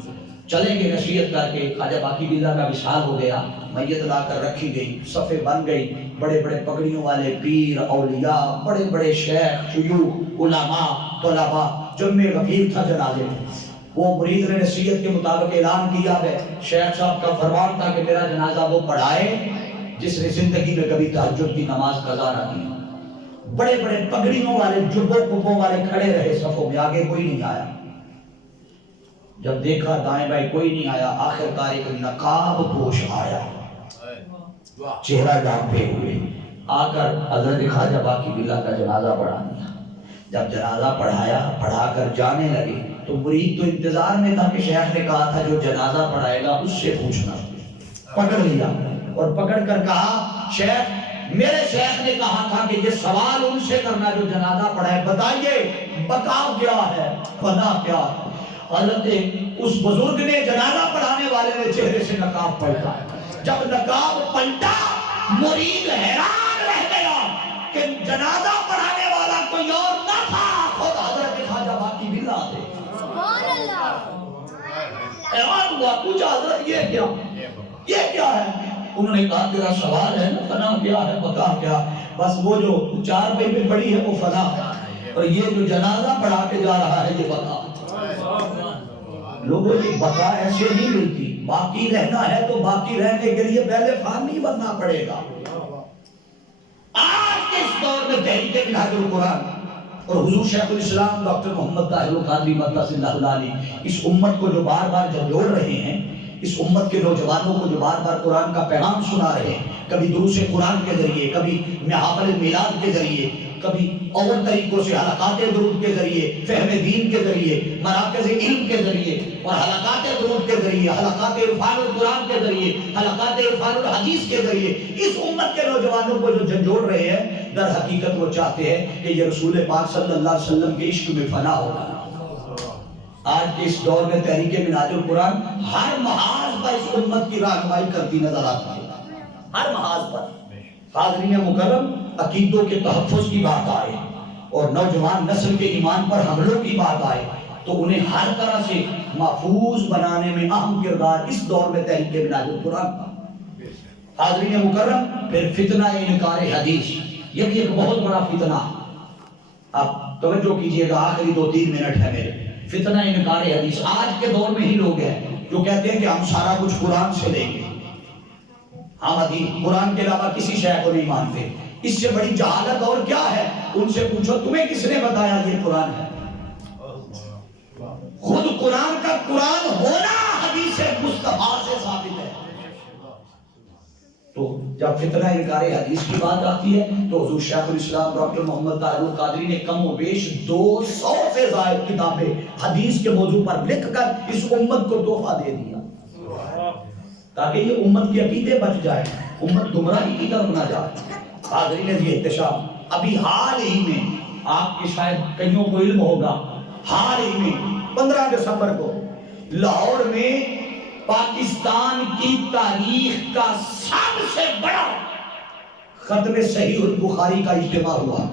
چلیں گے نصیحت کر کے، خواجہ باقی باللہ کا وصال ہو گیا، میت لا کر رکھی گئی، صفے بن گئی، بڑے بڑے پگڑیوں والے پیر اولیاء، بڑے بڑے شیخ شیوخ علماء طلباء، جمع غفیر تھا جنازے میں۔ وہ مرید نے نصیحت کے مطابق اعلان کیا ہے، شیخ صاحب کا فرمان تھا کہ میرا جنازہ وہ پڑھائے جس نے زندگی میں کبھی تہجد کی نماز قضا نہ کی۔ بڑے بڑے پگڑیوں والے جبوں کپوں والے کھڑے رہے صفوں میں، آگے کوئی نہیں آیا۔ جب دیکھا دائیں بائیں کوئی نہیں آیا، آخر کار ایک نقاب پوش آیا، چہرہ ڈھانپے ہوئے، آ کر حضرت خواجہ باقی باللہ کا جنازہ پڑھا دیا۔ جب جنازہ پڑھایا، پڑھا کر جانے لگے تو مرید تو انتظار میں تھا کہ شیخ نے کہا تھا جو جنازہ پڑھائے گا اس سے پوچھنا۔ پکڑ لیا اور پکڑ کر کہا شیخ، میرے شیخ نے کہا تھا کہ یہ سوال ان سے کرنا جو جنازہ پڑھائے، بتائیے بقا کیا ہے، فنا کیا ہے؟ حضرت اس بزرگ نے جنازہ پڑھانے والے نے چہرے سے نقاب پلٹا، جب نقاب پلٹا مرید حیران رہ گیا کہ جنازہ پڑھانے والا کوئی اور نہ تھا، خود حضرت خواجہ باقی باللہ تھے۔ حیران ہوا، پوچھا حضرت یہ کیا ہے؟ انہوں نے کہا تیرا سوال ہے نا فنا کیا ہے بقا کیا، بس وہ جو چار پہ پڑی ہے وہ فنا ہے، اور یہ جو جنازہ پڑھا کے جا رہا ہے یہ بقا۔ لوگوں کی بقا ایسے نہیں ملتی، باقی رہنا ہے تو باقی رہنے کے لیے پہلے فانی بننا پڑے گا۔ آج کے اس دور میں تحریک منہاج القرآن اور حضور شیخ الاسلام ڈاکٹر محمد طاہر القادری مدثر اللہ علیہ اس امت کو جو بار بار جھنجھوڑ رہے ہیں، اس امت کے نوجوانوں کو جو بار بار قرآن کا پیغام سنا رہے ہیں، کبھی دروس قرآن کے ذریعے، کبھی محافل میلاد کے ذریعے، کبھی اور طریقوں سے حلقات درود کے ذریعے، فہم دین کے ذریعے، مراکز علم کے ذریعے، اور حلقات درود کے ذریعے، حلقات عرفان القرآن کے ذریعے، حلقات عرفان الحدیث کے ذریعے اس امت کے نوجوانوں کو جو جھنجھوڑ رہے ہیں، در حقیقت وہ چاہتے ہیں کہ یہ رسول پاک صلی اللہ علیہ وسلم کے عشق میں فنا ہوگا۔ آج کے اس دور میں تحریک منہاج القرآن ہر محاذ پر اس امت کی رہنمائی کرتی نظر آتی ہے، ہر محاذ پر۔ حاضرین مکرم، عقیدوں کے تحفظ کی بات آئے اور نوجوان نسل کے ایمان پر حملوں کی بات آئے تو انہیں ہر طرح سے محفوظ بنانے میں اہم کردار اس دور میں تحریک منہاج القرآن کا۔ حاضرین مکرم، پھر فتنہ انکار حدیث، یہ بھی ایک بہت بڑا فتنہ. آپ توجہ کیجئے گا، آخری 2-3 منٹ ہے میرے. فتنہ انکار حدیث. آج کے دور میں ہی لوگ ہیں جو کہتے ہیں کہ ہم سارا کچھ قرآن سے لیں گے، ہم حدیث قرآن کے علاوہ کسی شے کو نہیں مانتے. اس سے بڑی جہالت اور کیا ہے؟ ان سے پوچھو تمہیں کس نے بتایا یہ قرآن ہے؟ خود قرآن کا قرآن ہونا حدیث مصطفیٰ سے ثابت ہے. تو جب فتنہ انکار حدیث کی بات آتی ہے تو حضور شیخ الاسلام ڈاکٹر محمد طاہر القادری نے کم و بیش 200 سے زائد کتابیں حدیث کے موضوع پر لکھ کر اس امت کو تحفہ دے دیا تاکہ یہ امت کے عقیدے بچ جائے، امت گمراہی کی طرف نہ جائے. حاضرین یہ احتشام، ابھی حال ہی میں آپ کے شاید کئیوں کو علم ہوگا، حال ہی میں 15 دسمبر کو لاہور میں پاکستان کی تاریخ کا سب سے بڑا ختم صحیح البخاری کا اجتماع ہوا،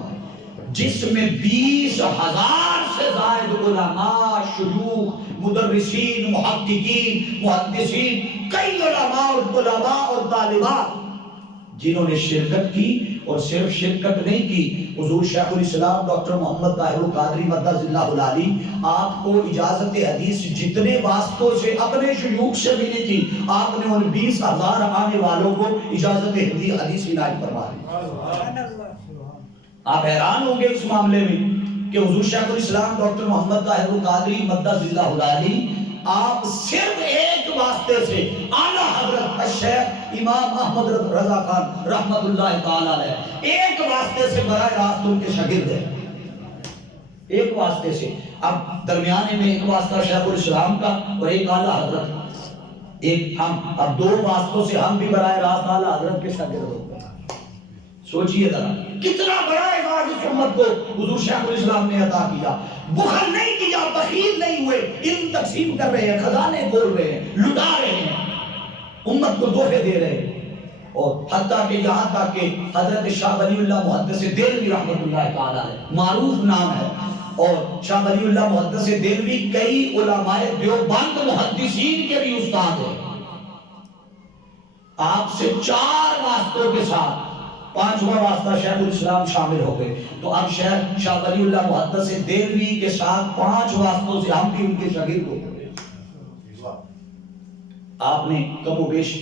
جس میں 20,000 سے زائد علماء، شیوخ، مدرسین، محققین، محدثین، کئی علماء اور طلباء اور طالبات جنہوں نے شرکت کی. اور صرف شرکت نہیں کی، حضور شیخ الاسلام ڈاکٹر محمد طاہر القادری مدد اللہ العالی آپ کو اجازت حدیث جتنے واسطوں سے اپنے شیوخ سے ملی تھی، آپ نے ان 20,000 آنے والوں کو اجازت حدیث عنایت فرما دی. آپ حیران ہوں گے اس معاملے میں کہ حضور شیخ الاسلام ڈاکٹر محمد طاہر القادری مدد اللہ العالی آپ صرف ایک واسطے سے اعلیٰ حضرت الشیخ امام احمد رضا خان رحمت اللہ تعالی علیہ ایک واسطے سے براہ راست ان کے شاگرد ہیں، ایک واسطے سے. اب درمیانے میں ایک واسطہ شیخ الاسلام کا اور ایک اعلیٰ حضرت، ایک ہم، اب 2 واسطوں سے ہم بھی براہ راست اعلیٰ حضرت کے شاگرد ہو گئے. سوچئے ذرا کتنا بڑا اعزاز اس امت کو حضور شیخ الاسلام نے عطا کیا. بخل نہیں کیا، بخیل نہیں ہوئے، علم تقسیم کر رہے ہیں، خزانے کھول رہے ہیں، لٹا رہے ہیں، امت کو تحفے دے رہے ہیں. اور حتیٰ کہ یہاں تک کہ حضرت شاہ ولی اللہ محدث دہلوی رحمت اللہ تعالی علیہ معروف نام ہے، اور شاہ ولی اللہ محدث دہلوی کئی علماء دیوبند محدثین کے بھی استاد ہیں. آپ سے 4 واسطوں کے ساتھ 5واں واسطہ شیخ الاسلام شامل ہو گئے. تو اب شاہ ولی اللہ محدث دہلوی کے ساتھ 5 واسطوں سے ہم بھی ان کے شاگرد ہو گئے. آپ نے کم و بیش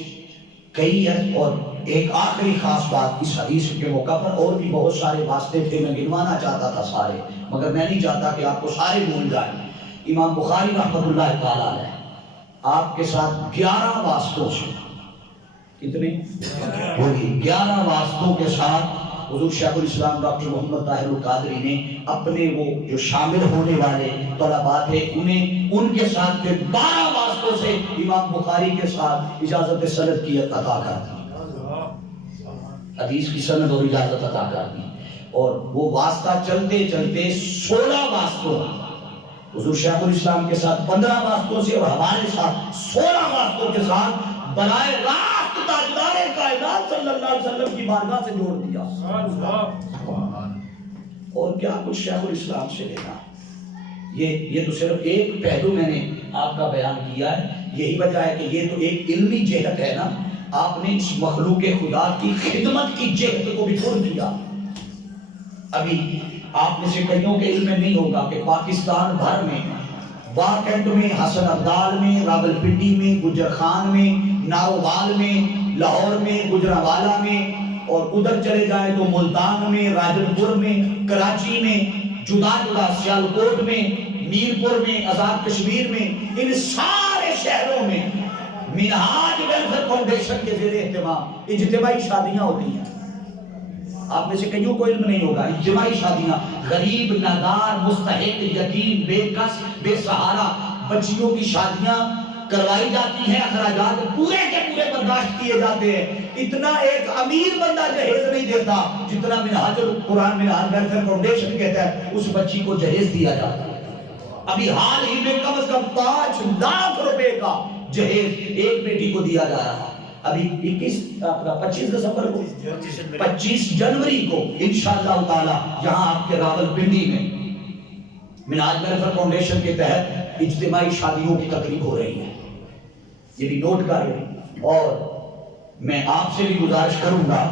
کئی ہے. اور ایک آخری خاص بات اس حدیث کے موقع پر، اور بھی بہت سارے واسطے تھے، میں گنوانا چاہتا تھا سارے، مگر میں نہیں چاہتا کہ آپ کو سارے بھول جائیں. امام بخاری رحمت اللہ تعالی علیہ آپ کے ساتھ 11 واسطوں سے، کتنے؟ 11 واسطوں کے ساتھ حضور شیخ الاسلام ڈاکٹر محمد طاہر القادری نے اپنے وہ جو شامل ہونے والے طلباء تھے انہیں ان کے ساتھ پھر 12 واسطوں سے امام بخاری کے ساتھ اجازت سند کی عطا کر دی، حدیث کی سند اور اجازت عطا کر دی. اور وہ واسطہ چلتے چلتے 16 واسطوں، حضور شیخ الاسلام کے ساتھ 15 واسطوں سے اور ہمارے ساتھ 16 واسطوں کے ساتھ براہ راست تاجدار کائنات صلی اللہ علیہ وسلم کی بارگاہ سے جوڑ دیا. اور کیا کچھ شیخ الاسلام سے لینا. یہ تو صرف ایک پہلو میں نے آپ کا بیان کیا ہے. یہی وجہ ہے کہ یہ تو ایک علمی جہت ہے نا، آپ نے اس مخلوق خدا کی خدمت کی جہت کو بھی چھوڑ دیا. ابھی آپ میں سے کئیوں کے علم میں نہیں ہوگا کہ پاکستان بھر میں، واکنڈ میں، حسن ابدال میں، راول پنڈی میں، گجر خان میں، ناروال میں، لاہور میں، گجرانوالہ میں، اور ادھر چلے جائیں تو ملتان میں، راجن پور میں، کراچی میں، جدا جدا سیالکوٹ میں، میرپور میں، آزاد کشمیر میں، ان سارے شہروں میں منہاج ویلفیئر فاؤنڈیشن کے زیر اہتمام اجتماعی شادیاں ہوتی ہیں. آپ میں سے کئیوں کو علم نہیں ہوگا، اجتماعی شادیاں، غریب، نادار، مستحق، یتیم، بے کس، بے سہارا بچیوں کی شادیاں کروائی جاتی ہیں، اخراجات پورے کے پورے برداشت کیے جاتے ہیں. اتنا ایک امیر بندہ جہیز نہیں دیتا جتنا منہاج القرآن منہاج ویلفیئر فاؤنڈیشن کہتا ہے اس بچی کو جہیز دیا جاتا ہے. ابھی حال ہی میں کم از کم 5 لاکھ روپے کا جہیز ایک بیٹی کو دیا جا رہا. ابھی 25 دسمبر کو 25 جنوری کو انشاءاللہ تعالی یہاں آپ کے راول پنڈی میں منہاج ویلفیئر فاؤنڈیشن کے تحت اجتماعی شادیوں کی تقریب ہو رہی ہے. یہ بھی نوٹ کر لیں. اور میں آپ سے بھی گزارش کروں گا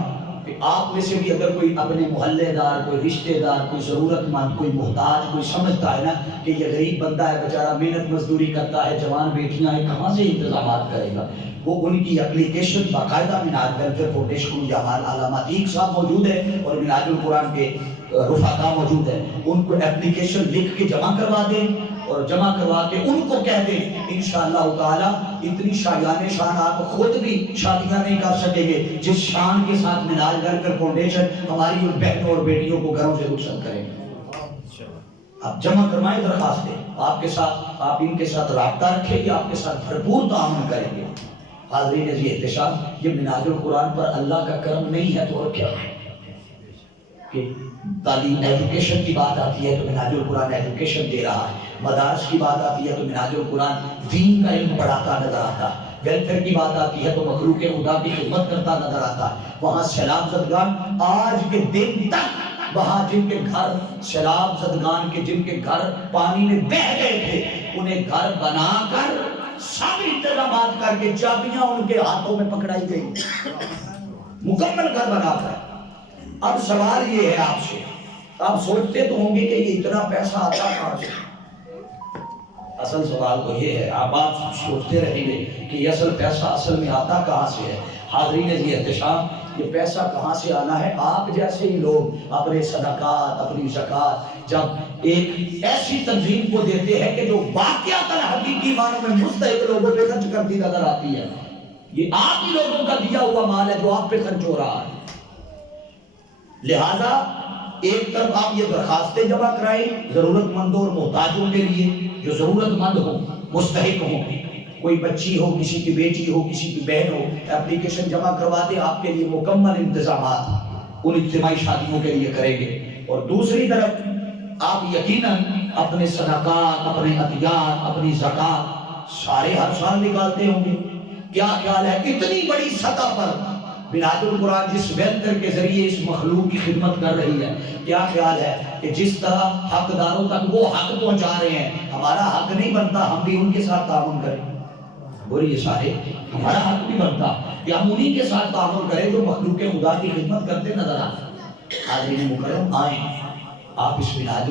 کہ آپ میں سے بھی اگر کوئی اپنے محلے دار، کوئی رشتہ دار، کوئی ضرورت مند، کوئی محتاج، کوئی سمجھتا ہے نا کہ یہ غریب بندہ ہے بیچارہ، محنت مزدوری کرتا ہے، جوان بیٹیاں ہیں، کہاں سے انتظامات کرے گا، وہ ان کی اپلیکیشن باقاعدہ منہاج ویلفیئر فاؤنڈیشن جمال علامہ عتیق صاحب موجود ہے اور منہاج القرآن کے رفقا موجود ہے، ان کو اپلیکیشن لکھ کے جمع کروا دیں اور جمع کروا کے ان کو کہہ دیں انشاءاللہ تعالی اتنی شایان شان آپ خود بھی شادیاں نہیں کر سکیں گے جس شان کے ساتھ منہاج ویلفیئر فاؤنڈیشن ہماری ان بہنوں اور بیٹیوں کو گھروں سے رخصت کریں گے۔ آپ جمع کروائیں درخواستیں، آپ کے ساتھ، آپ ان کے ساتھ رابطہ رکھیں گے، آپ کے ساتھ بھرپور تعاون کریں گے۔ حاضرین عزیز احتشام، یہ منہاج القرآن پر اللہ کا کرم نہیں ہے تو اور کیا ہے کہ تعلیم ایجوکیشن کی بات آتی ہے تو منہاج القرآن ایجوکیشن دے رہا ہے، مدارس کی بات آتی ہے تو منہاج القرآن دین کا علم پڑھاتا نظر آتا ہے، ویلفیئر کی بات آتی ہے تو مخلوق خدا کی خدمت کرتا نظر آتا ہے۔ وہاں سیلاب زدگان آج کے دن تک، وہاں جن کے گھر سیلاب زدگان کے جن کے گھر پانی میں بہہ گئے تھے، انہیں گھر بنا کر سب انتظامات کر کے چابیاں ان کے ہاتھوں میں پکڑائی گئی، مکمل گھر بنا کر۔ اب سوال یہ ہے آپ سے، آپ سوچتے تو ہوں گے کہ یہ اتنا پیسہ آتا کہاں سے؟ اصل سوال تو یہ ہے، آپ سوچتے رہیں گے کہ یہ اصل پیسہ اصل میں آتا کہاں سے ہے۔ حاضرین عزیز احتشام، یہ پیسہ کہاں سے آنا ہے؟ آپ جیسے ہی لوگ اپنے صدقات، اپنی زکوٰۃ جب ایک ایسی تنظیم کو دیتے ہیں کہ جو واقعتاً حقیقی معنوں میں مستحق لوگوں پہ خرچ کرتی نظر آتی ہے، یہ آپ ہی لوگوں کا دیا ہوا مال ہے جو آپ پہ خرچ ہو رہا ہے۔ لہذا ایک طرف آپ یہ درخواستیں جمع کرائیں ضرورت مندوں اور محتاجوں کے لیے جو ضرورت مند ہوں، مستحق ہوں، کوئی بچی ہو، کسی کی بیٹی ہو، کسی کی بہن ہو، اپلیکیشن جمع کروا دیں، آپ کے لیے مکمل انتظامات ان اجتماعی شادیوں کے لیے کریں گے۔ اور دوسری طرف آپ یقیناً اپنے صدقات، اپنے عطیات، اپنی زکوٰۃ سارے ہر سال نکالتے ہوں گے۔ کیا خیال ہے اتنی بڑی سطح پر منہاج القرآن جس ویلفیئر کے ذریعے اس مخلوق کی خدمت کر رہی ہے، کیا خیال ہے کہ جس طرح حقداروں تک وہ حق پہنچا رہے ہیں، ہمارا حق نہیں بنتا ہم بھی ان کے ساتھ تعاون کریں؟ بولیے سارے، ہمارا حق بھی بنتا کہ ہم انہی کے ساتھ تعاون کریں جو مخلوق خدا کی خدمت کرتے نظر آتے ہیں۔ حاضرین مکرم، آئیں آپ اس منہاج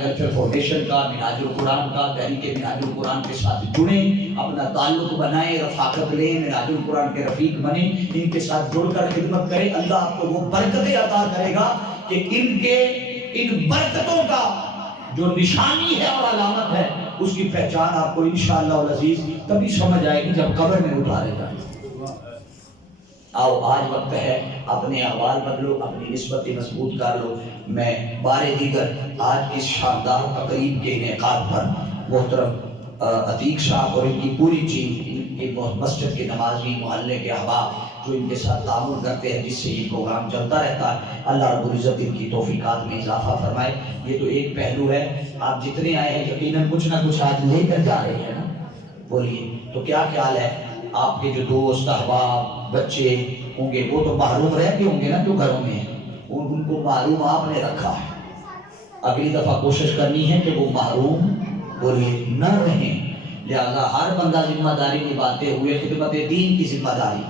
ویلفیئر فاؤنڈیشن کا، منہاج القرآن کا، تحریک منہاج القرآن کے ساتھ جڑیں، اپنا تعلق بنائیں، رفاقت لیں، منہاج القرآن کے رفیق بنیں، ان کے ساتھ جڑ کر خدمت کریں۔ اللہ آپ کو وہ برکتیں عطا کرے گا کہ ان برکتوں کا جو نشانی ہے اور علامت ہے، اس کی پہچان آپ کو انشاءاللہ العزیز تبھی سمجھ آئے گی جب قبر میں اتارے جائیں۔ آؤ آج وقت ہے اپنے احوال بدلو، اپنی نسبتیں مضبوط کر لو۔ میں بار دیگر آج کی شاندار تقریب کے انعقاد پر محترم عتیق صاحب اور ان کی پوری ٹیم، مسجد کے نمازی، محلے کے احباب جو ان کے ساتھ تعاون کرتے ہیں، جس سے یہ پروگرام چلتا رہتا ہے، اللہ رب العزت ان کی توفیقات میں اضافہ فرمائے۔ یہ تو ایک پہلو ہے، آپ جتنے آئے ہیں یقیناً کچھ نہ کچھ آج لے کر جا رہے ہیں نا، بولیے تو کیا خیال ہے؟ آپ کے جو دوست، احباب، بچے ہوں گے وہ تو محروم رہتے ہوں گے نا، جو گھروں میں ہیں ان کو محروم آپ نے رکھا ہے۔ اگلی دفعہ کوشش کرنی ہے کہ وہ محروم بولیے نہ رہیں، لہذا ہر بندہ ذمہ داری نبھاتے ہوئے خدمت دین کی ذمہ داری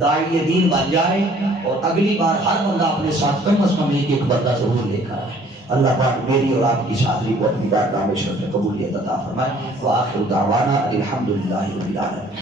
داعی دین بن جائے، اور اگلی بار ہر بندہ اپنے ساتھ کم از کم ایک بندہ ضرور لے کر آئے۔ اللہ پاک میری اور آپ کی شادی کو اپنی بارگاہ میں شرف قبولیت عطا فرمائے۔ وآخر دعوانا الحمدللہ رب العالمین۔